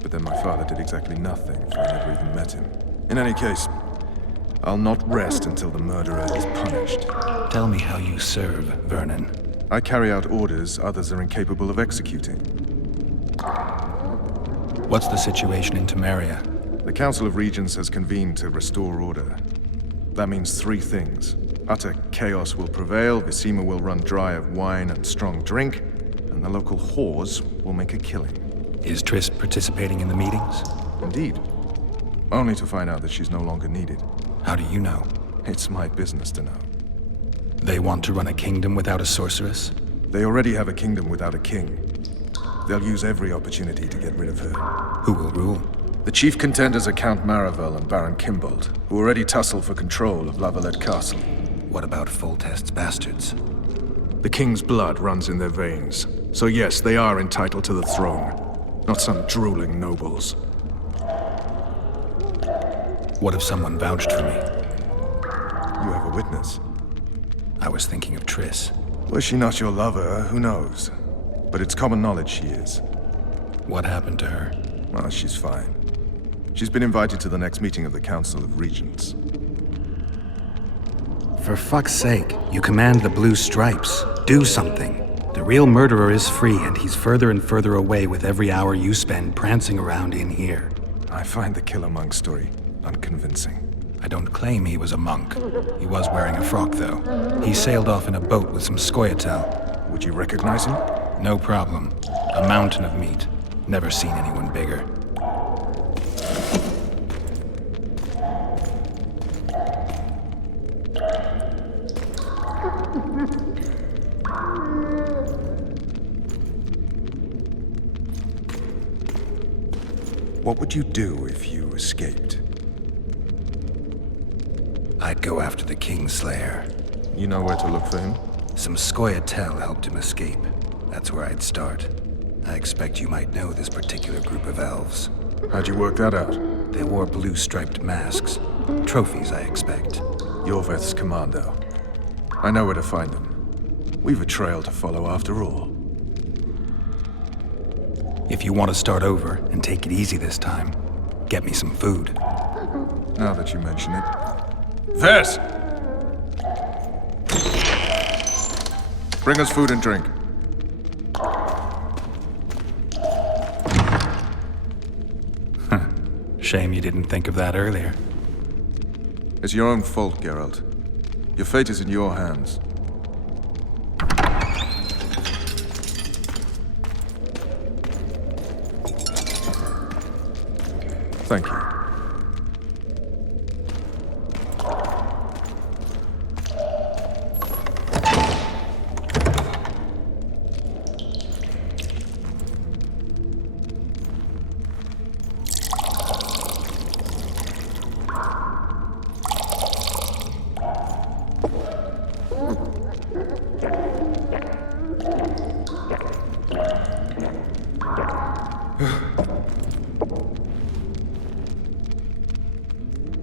But then my father did exactly nothing, for I never even met him. In any case, I'll not rest until the murderer is punished. Tell me how you serve, Vernon. I carry out orders others are incapable of executing. What's the situation in Temeria? The Council of Regents has convened to restore order. That means three things. Utter chaos will prevail, Vizima will run dry of wine and strong drink, and the local whores will make a killing. Is Triss participating in the meetings? Indeed. Only to find out that she's no longer needed. How do you know? It's my business to know. They want to run a kingdom without a sorceress? They already have a kingdom without a king. They'll use every opportunity to get rid of her. Who will rule? The chief contenders are Count Maravel and Baron Kimbold, who already tussle for control of La Valette Castle. What about Foltest's bastards? The king's blood runs in their veins. So yes, they are entitled to the throne. Not some drooling nobles. What if someone vouched for me? You have a witness. I was thinking of Triss. Was she not your lover? Who knows? But it's common knowledge she is. What happened to her? Well, she's fine. She's been invited to the next meeting of the Council of Regents. For fuck's sake, you command the Blue Stripes. Do something. The real murderer is free, and he's further and further away with every hour you spend prancing around in here. I find the Killer Monk story unconvincing. I don't claim he was a monk. He was wearing a frock, though. He sailed off in a boat with some Scoia'tael. Would you recognize him? No problem. A mountain of meat. Never seen anyone bigger. What would you do if you escaped? I'd go after the Kingslayer. You know where to look for him? Some Scoia'tael helped him escape. That's where I'd start. I expect you might know this particular group of elves. How'd you work that out? They wore blue-striped masks. Trophies, I expect. Yorveth's commando. I know where to find them. We've a trail to follow after all. If you want to start over and take it easy this time, get me some food. Now that you mention it. Vers! Bring us food and drink. Shame you didn't think of that earlier. It's your own fault, Geralt. Your fate is in your hands. Thank you.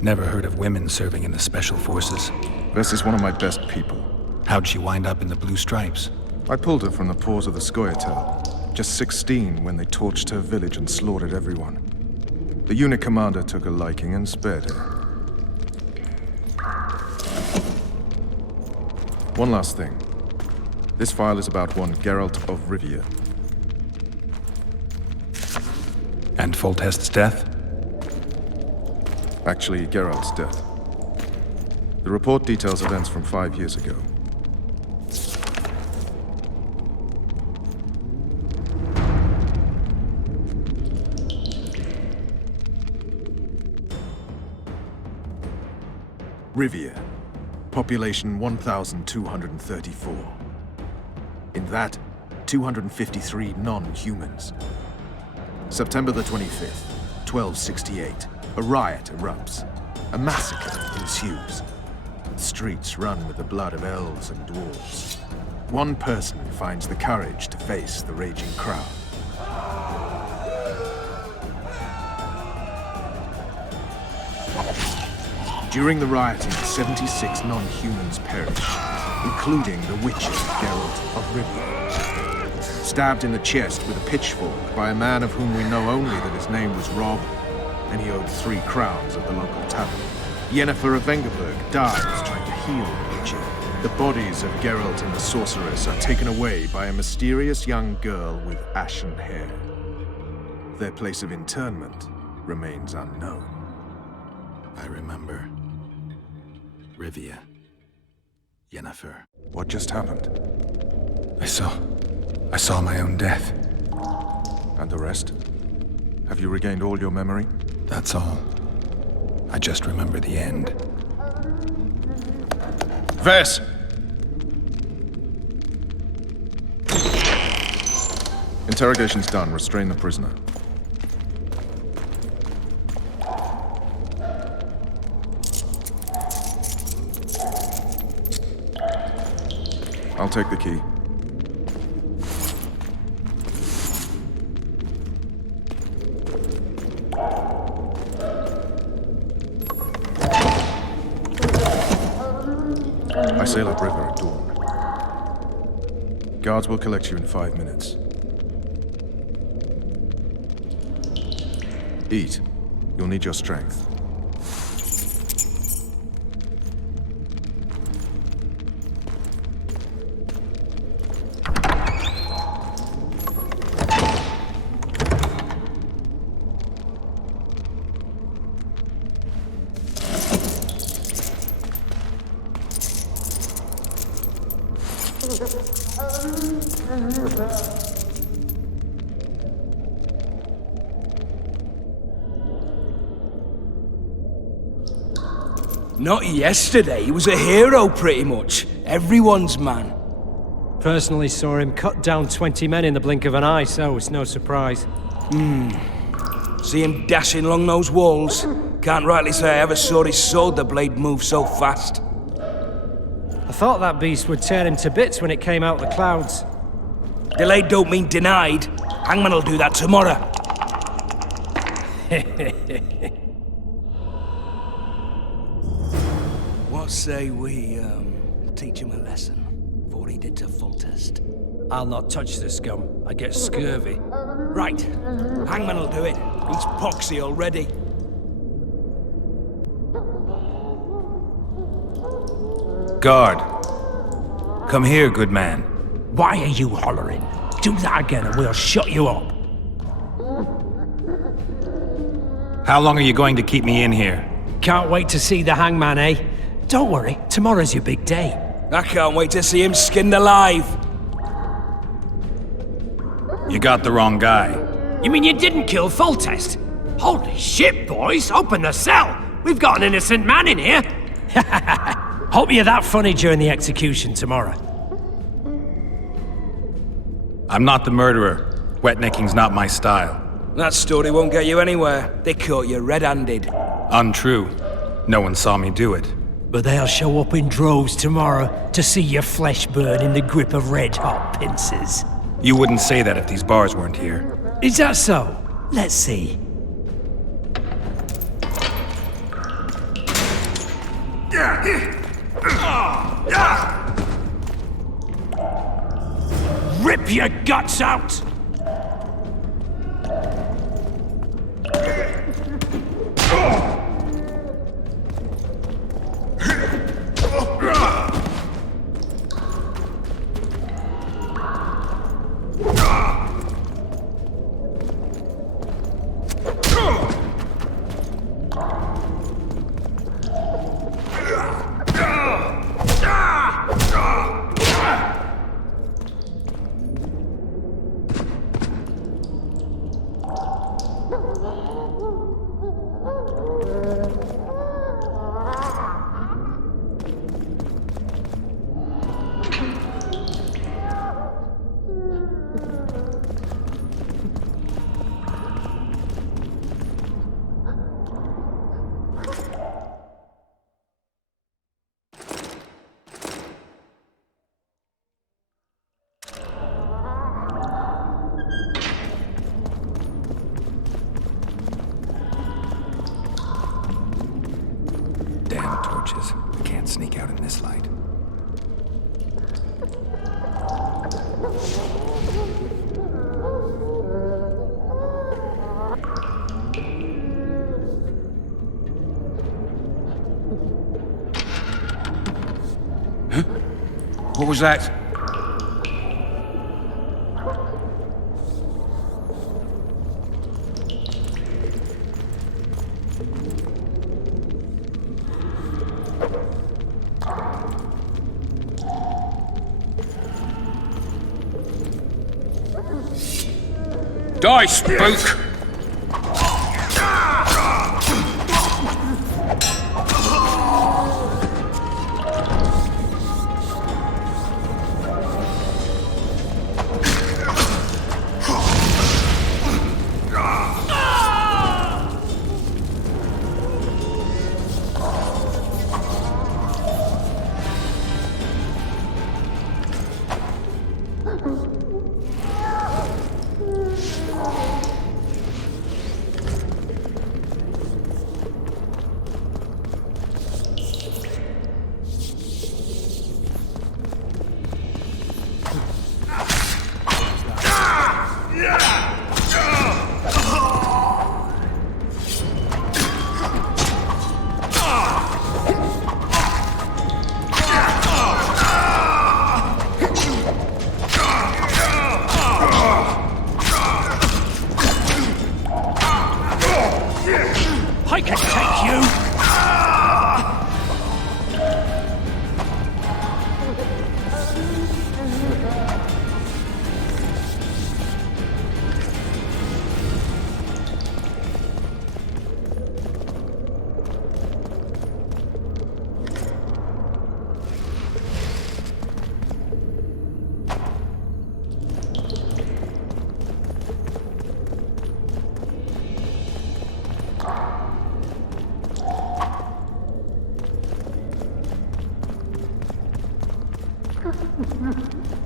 Never heard of women serving in the Special Forces. Vess is one of my best people. How'd she wind up in the Blue Stripes? I pulled her from the paws of the Scoia'tael. Just 16 when they torched her village and slaughtered everyone. The unit commander took a liking and spared her. One last thing. This file is about one Geralt of Rivia. And Foltest's death? Actually, Geralt's death. The report details events from 5 years ago. Rivia. Population 1,234. In that, 253 non-humans. September the 25th, 1268. A riot erupts. A massacre ensues. The streets run with the blood of elves and dwarves. One person finds the courage to face the raging crowd. During the rioting, 76 non-humans perished, including the witches Geralt of Rivia. Stabbed in the chest with a pitchfork by a man of whom we know only that his name was Rob, and he owed 3 crowns at the local tavern. Yennefer of Vengerberg dies trying to heal the witcher. The bodies of Geralt and the sorceress are taken away by a mysterious young girl with ashen hair. Their place of internment remains unknown. I remember. Rivia. Yennefer. What just happened? I saw my own death. And the rest? Have you regained all your memory? That's all. I just remember the end. Vess! Interrogation's done. Restrain the prisoner. I'll take the key. I sail upriver at dawn. Guards will collect you in 5 minutes. Eat. You'll need your strength. Not yesterday. He was a hero, pretty much. Everyone's man. Personally saw him cut down 20 men in the blink of an eye, so it's no surprise. See him dashing along those walls? Can't rightly say I ever saw his sword the blade move so fast. I thought that beast would tear him to bits when it came out the clouds. Delayed don't mean denied. Hangman will do that tomorrow. What say we, teach him a lesson, for what he did to Foltest? I'll not touch the scum. I get scurvy. Right. Hangman will do it. He's poxy already. Guard! Come here, good man. Why are you hollering? Do that again and we'll shut you up. How long are you going to keep me in here? Can't wait to see the hangman, eh? Don't worry, tomorrow's your big day. I can't wait to see him skinned alive. You got the wrong guy. You mean you didn't kill Foltest? Holy shit, boys! Open the cell! We've got an innocent man in here! Hope you're that funny during the execution tomorrow. I'm not the murderer. Wet-necking's not my style. That story won't get you anywhere. They caught you red-handed. Untrue. No one saw me do it. But they'll show up in droves tomorrow to see your flesh burn in the grip of red-hot pincers. You wouldn't say that if these bars weren't here. Is that so? Let's see. Rip your guts out! sneak out in this light. What was that? Die, spook! I can take you!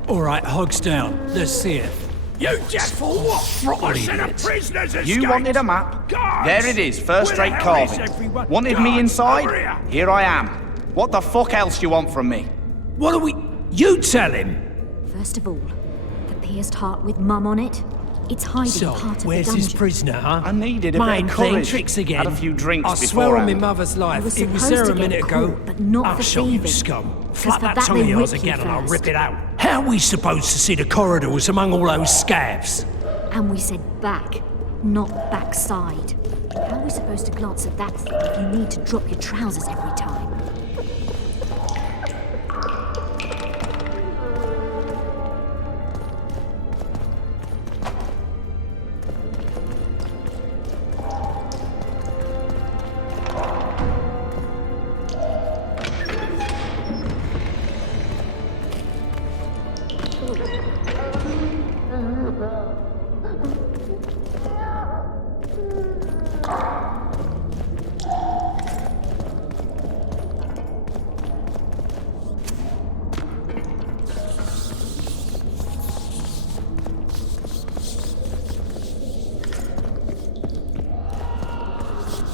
All right, hogs down. Let's see it. You just for what? Throttle A set of idiots. prisoners escaped. You wanted a map? Guards! There it is, Where the first-rate hell is carving. everyone? Wanted me Guards, inside? over here. Here I am. What the fuck else you want from me? What are we... You tell him! First of all, the pierced heart with Mum on it. It's hiding So, part of where's the his dungeon. prisoner, huh? I needed a Mind bit of playing courage. tricks again. Had a few drinks I swear on my beforehand. mother's I life, was it was supposed there to a get minute caught, ago. but not I'll for show you, thieving. scum. 'Cause Flap for that that tongue they of yours whip you again and I'll first. rip it out. How are we supposed to see the corridors among all those scabs? And we said back, not backside. How are we supposed to glance at that thing if you need to drop your trousers every time?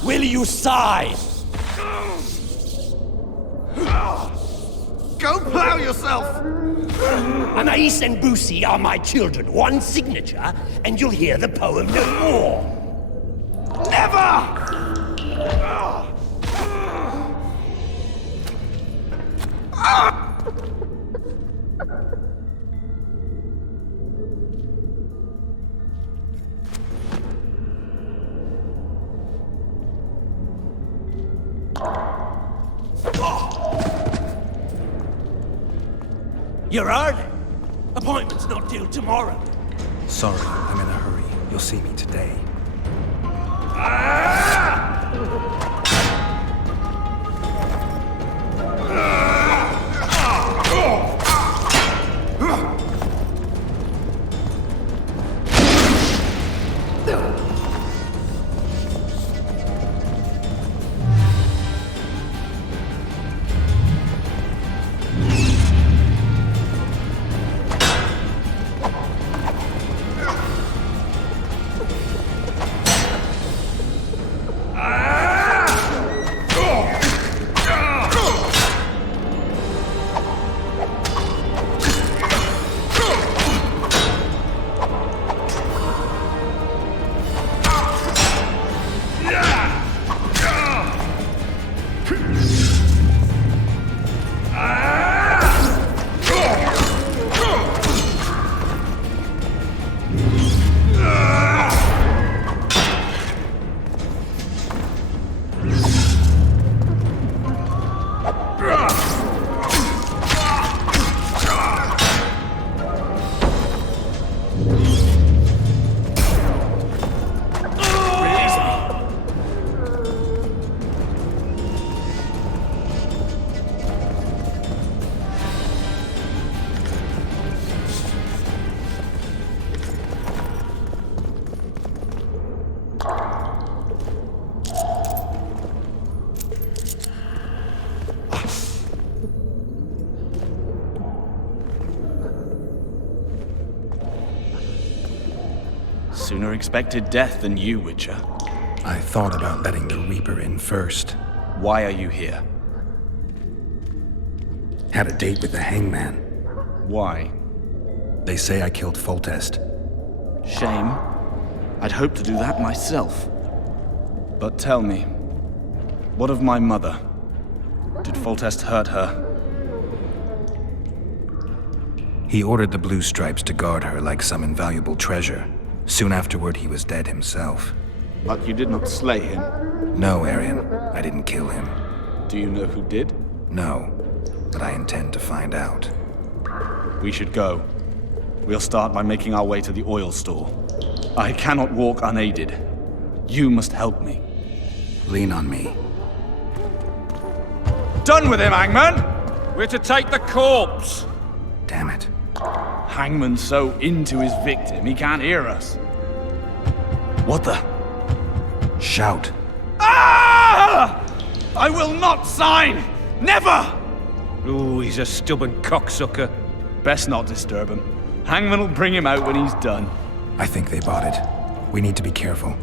Will you sigh? Go plow yourself! Anais and Boosie are my children. One signature, and you'll hear the poem no more. Never! You're early. Appointment's not due tomorrow. Sorry, I'm in a hurry. You'll see me today. sooner expected death than you, Witcher. I thought about letting the Reaper in first. Why are you here? Had a date with the Hangman. Why? They say I killed Foltest. Shame. I'd hoped to do that myself. But tell me, what of my mother? Did Foltest hurt her? He ordered the Blue Stripes to guard her like some invaluable treasure. Soon afterward, he was dead himself. But you did not slay him? No, Arian. I didn't kill him. Do you know who did? No, but I intend to find out. We should go. We'll start by making our way to the oil store. I cannot walk unaided. You must help me. Lean on me. Done with him, Hangman! We're to take the corpse! Damn it. Hangman's so into his victim, he can't hear us. What the? Shout. Ah! I will not sign! Never! Ooh, he's a stubborn cocksucker. Best not disturb him. Hangman will bring him out when he's done. I think they bought it. We need to be careful.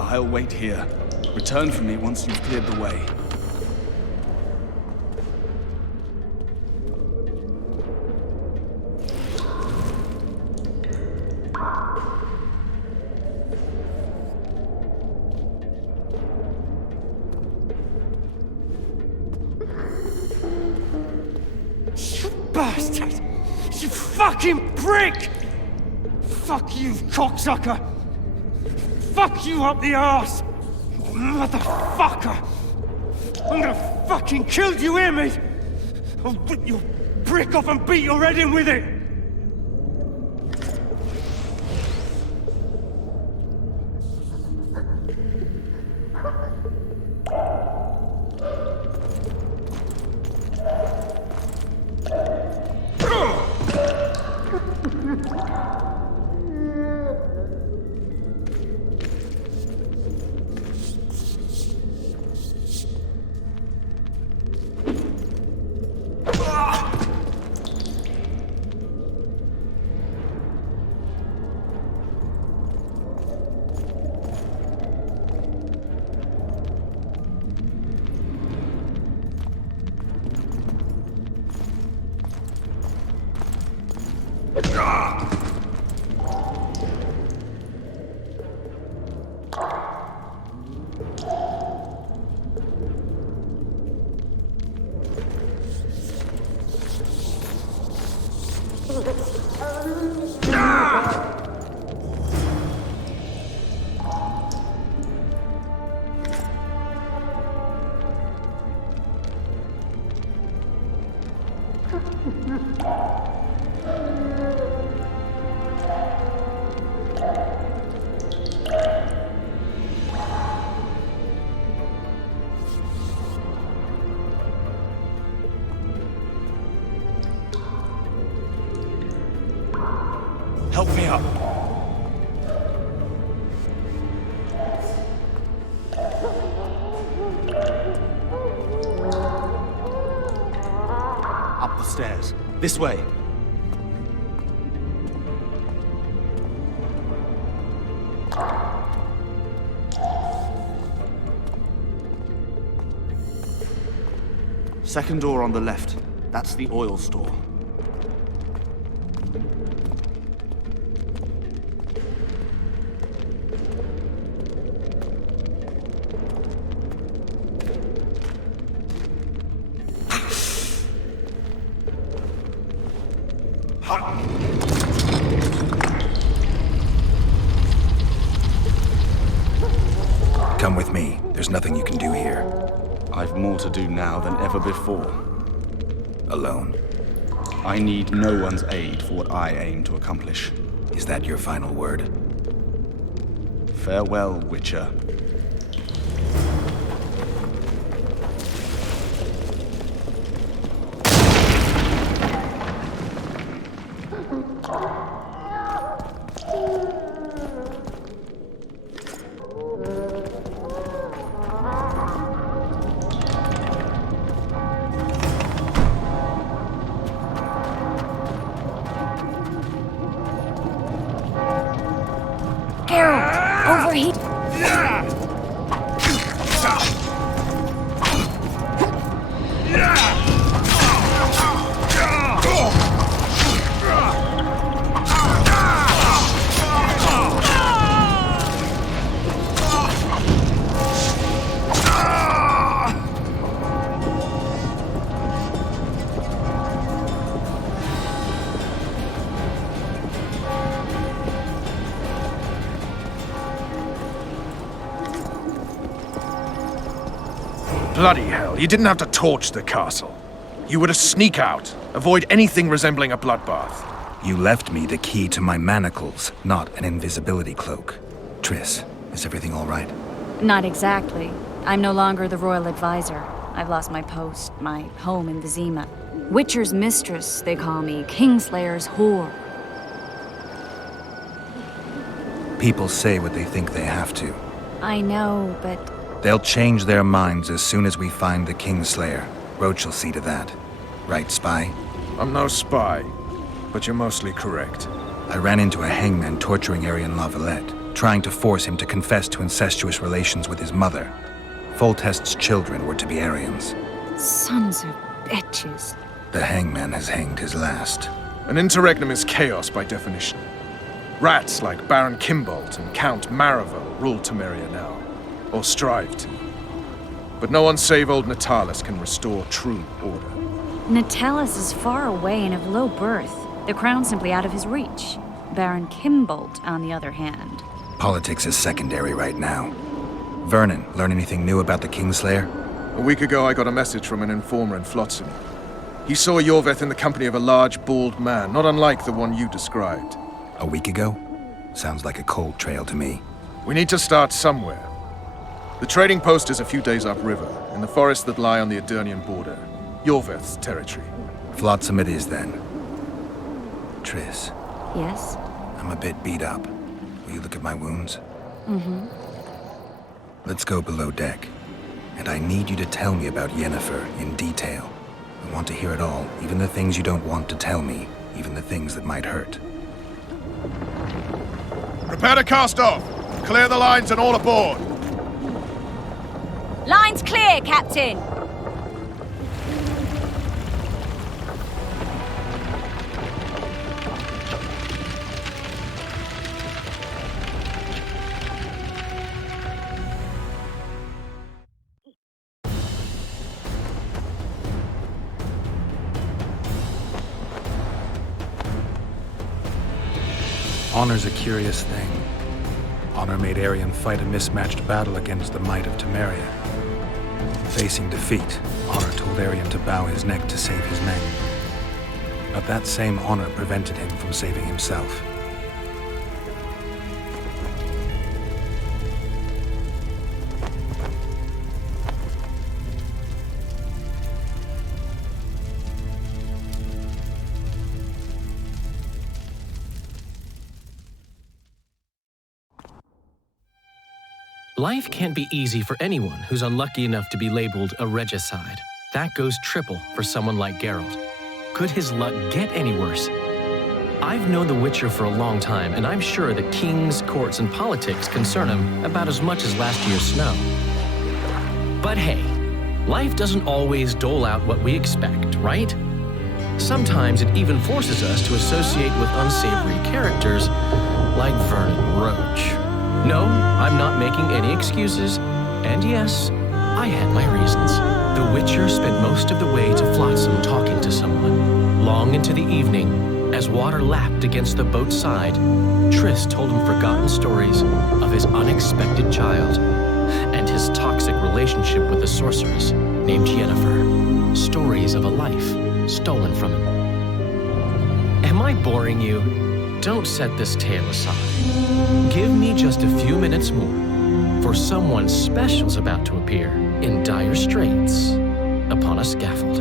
I'll wait here. Return for me once you've cleared the way. You bastard! You fucking prick! Fuck you, cocksucker! Fuck you up the arse! Motherfucker! I'm gonna fucking kill you, hear me? I'll rip your brick off and beat your head in with it! Help me up. Up the stairs. This way. Second door on the left. That's the oil store. Come with me. There's nothing you can do here. I've more to do now than ever before. Alone. I need no one's aid for what I aim to accomplish. Is that your final word? Farewell, Witcher. Geralt, overheat. Bloody hell, you didn't have to torch the castle. You were to sneak out, avoid anything resembling a bloodbath. You left me the key to my manacles, not an invisibility cloak. Triss, is everything all right? Not exactly. I'm no longer the royal advisor. I've lost my post, my home in Vizima. Witcher's mistress, they call me. Kingslayer's whore. People say what they think they have to. I know, but... They'll change their minds as soon as we find the Kingslayer. Roach will see to that. Right, spy? I'm no spy, but you're mostly correct. I ran into a hangman torturing Arian Lavalette, trying to force him to confess to incestuous relations with his mother. Foltest's children were to be Arians. Sons of bitches. The hangman has hanged his last. An interregnum is chaos by definition. Rats like Baron Kimbolt and Count Maravel rule Temeria now. Or strive to. But no one save old Natalis can restore true order. Natalis is far away and of low birth. The crown's simply out of his reach. Baron Kimbolt, on the other hand. Politics is secondary right now. Vernon, learn anything new about the Kingslayer? A week ago I got a message from an informer in Flotsam. He saw Yorveth in the company of a large, bald man, not unlike the one you described. A week ago? Sounds like a cold trail to me. We need to start somewhere. The trading post is a few days upriver, in the forests that lie on the Aedirnian border. Yorveth's territory. Flotsam it is, then. Triss. Yes? I'm a bit beat up. Will you look at my wounds? Mm-hmm. Let's go below deck. And I need you to tell me about Yennefer in detail. I want to hear it all, even the things you don't want to tell me, even the things that might hurt. Prepare to cast off! Clear the lines and all aboard! Line's clear, Captain! Honor's a curious thing. Honor made Arian fight a mismatched battle against the might of Temeria. Facing defeat, Honor told Arian to bow his neck to save his men. But that same honor prevented him from saving himself. Life can't be easy for anyone who's unlucky enough to be labeled a regicide. That goes triple for someone like Geralt. Could his luck get any worse? I've known The Witcher for a long time, and I'm sure that kings, courts, and politics concern him about as much as last year's snow. But hey, life doesn't always dole out what we expect, right? Sometimes it even forces us to associate with unsavory characters like Vernon Roach. No, I'm not making any excuses, and yes, I had my reasons. The Witcher spent most of the way to Flotsam talking to someone. Long into the evening, as water lapped against the boat's side, Triss told him forgotten stories of his unexpected child and his toxic relationship with a sorceress named Yennefer. Stories of a life stolen from him. Am I boring you? Don't set this tale aside. Give me just a few minutes more, for someone special's about to appear in dire straits upon a scaffold.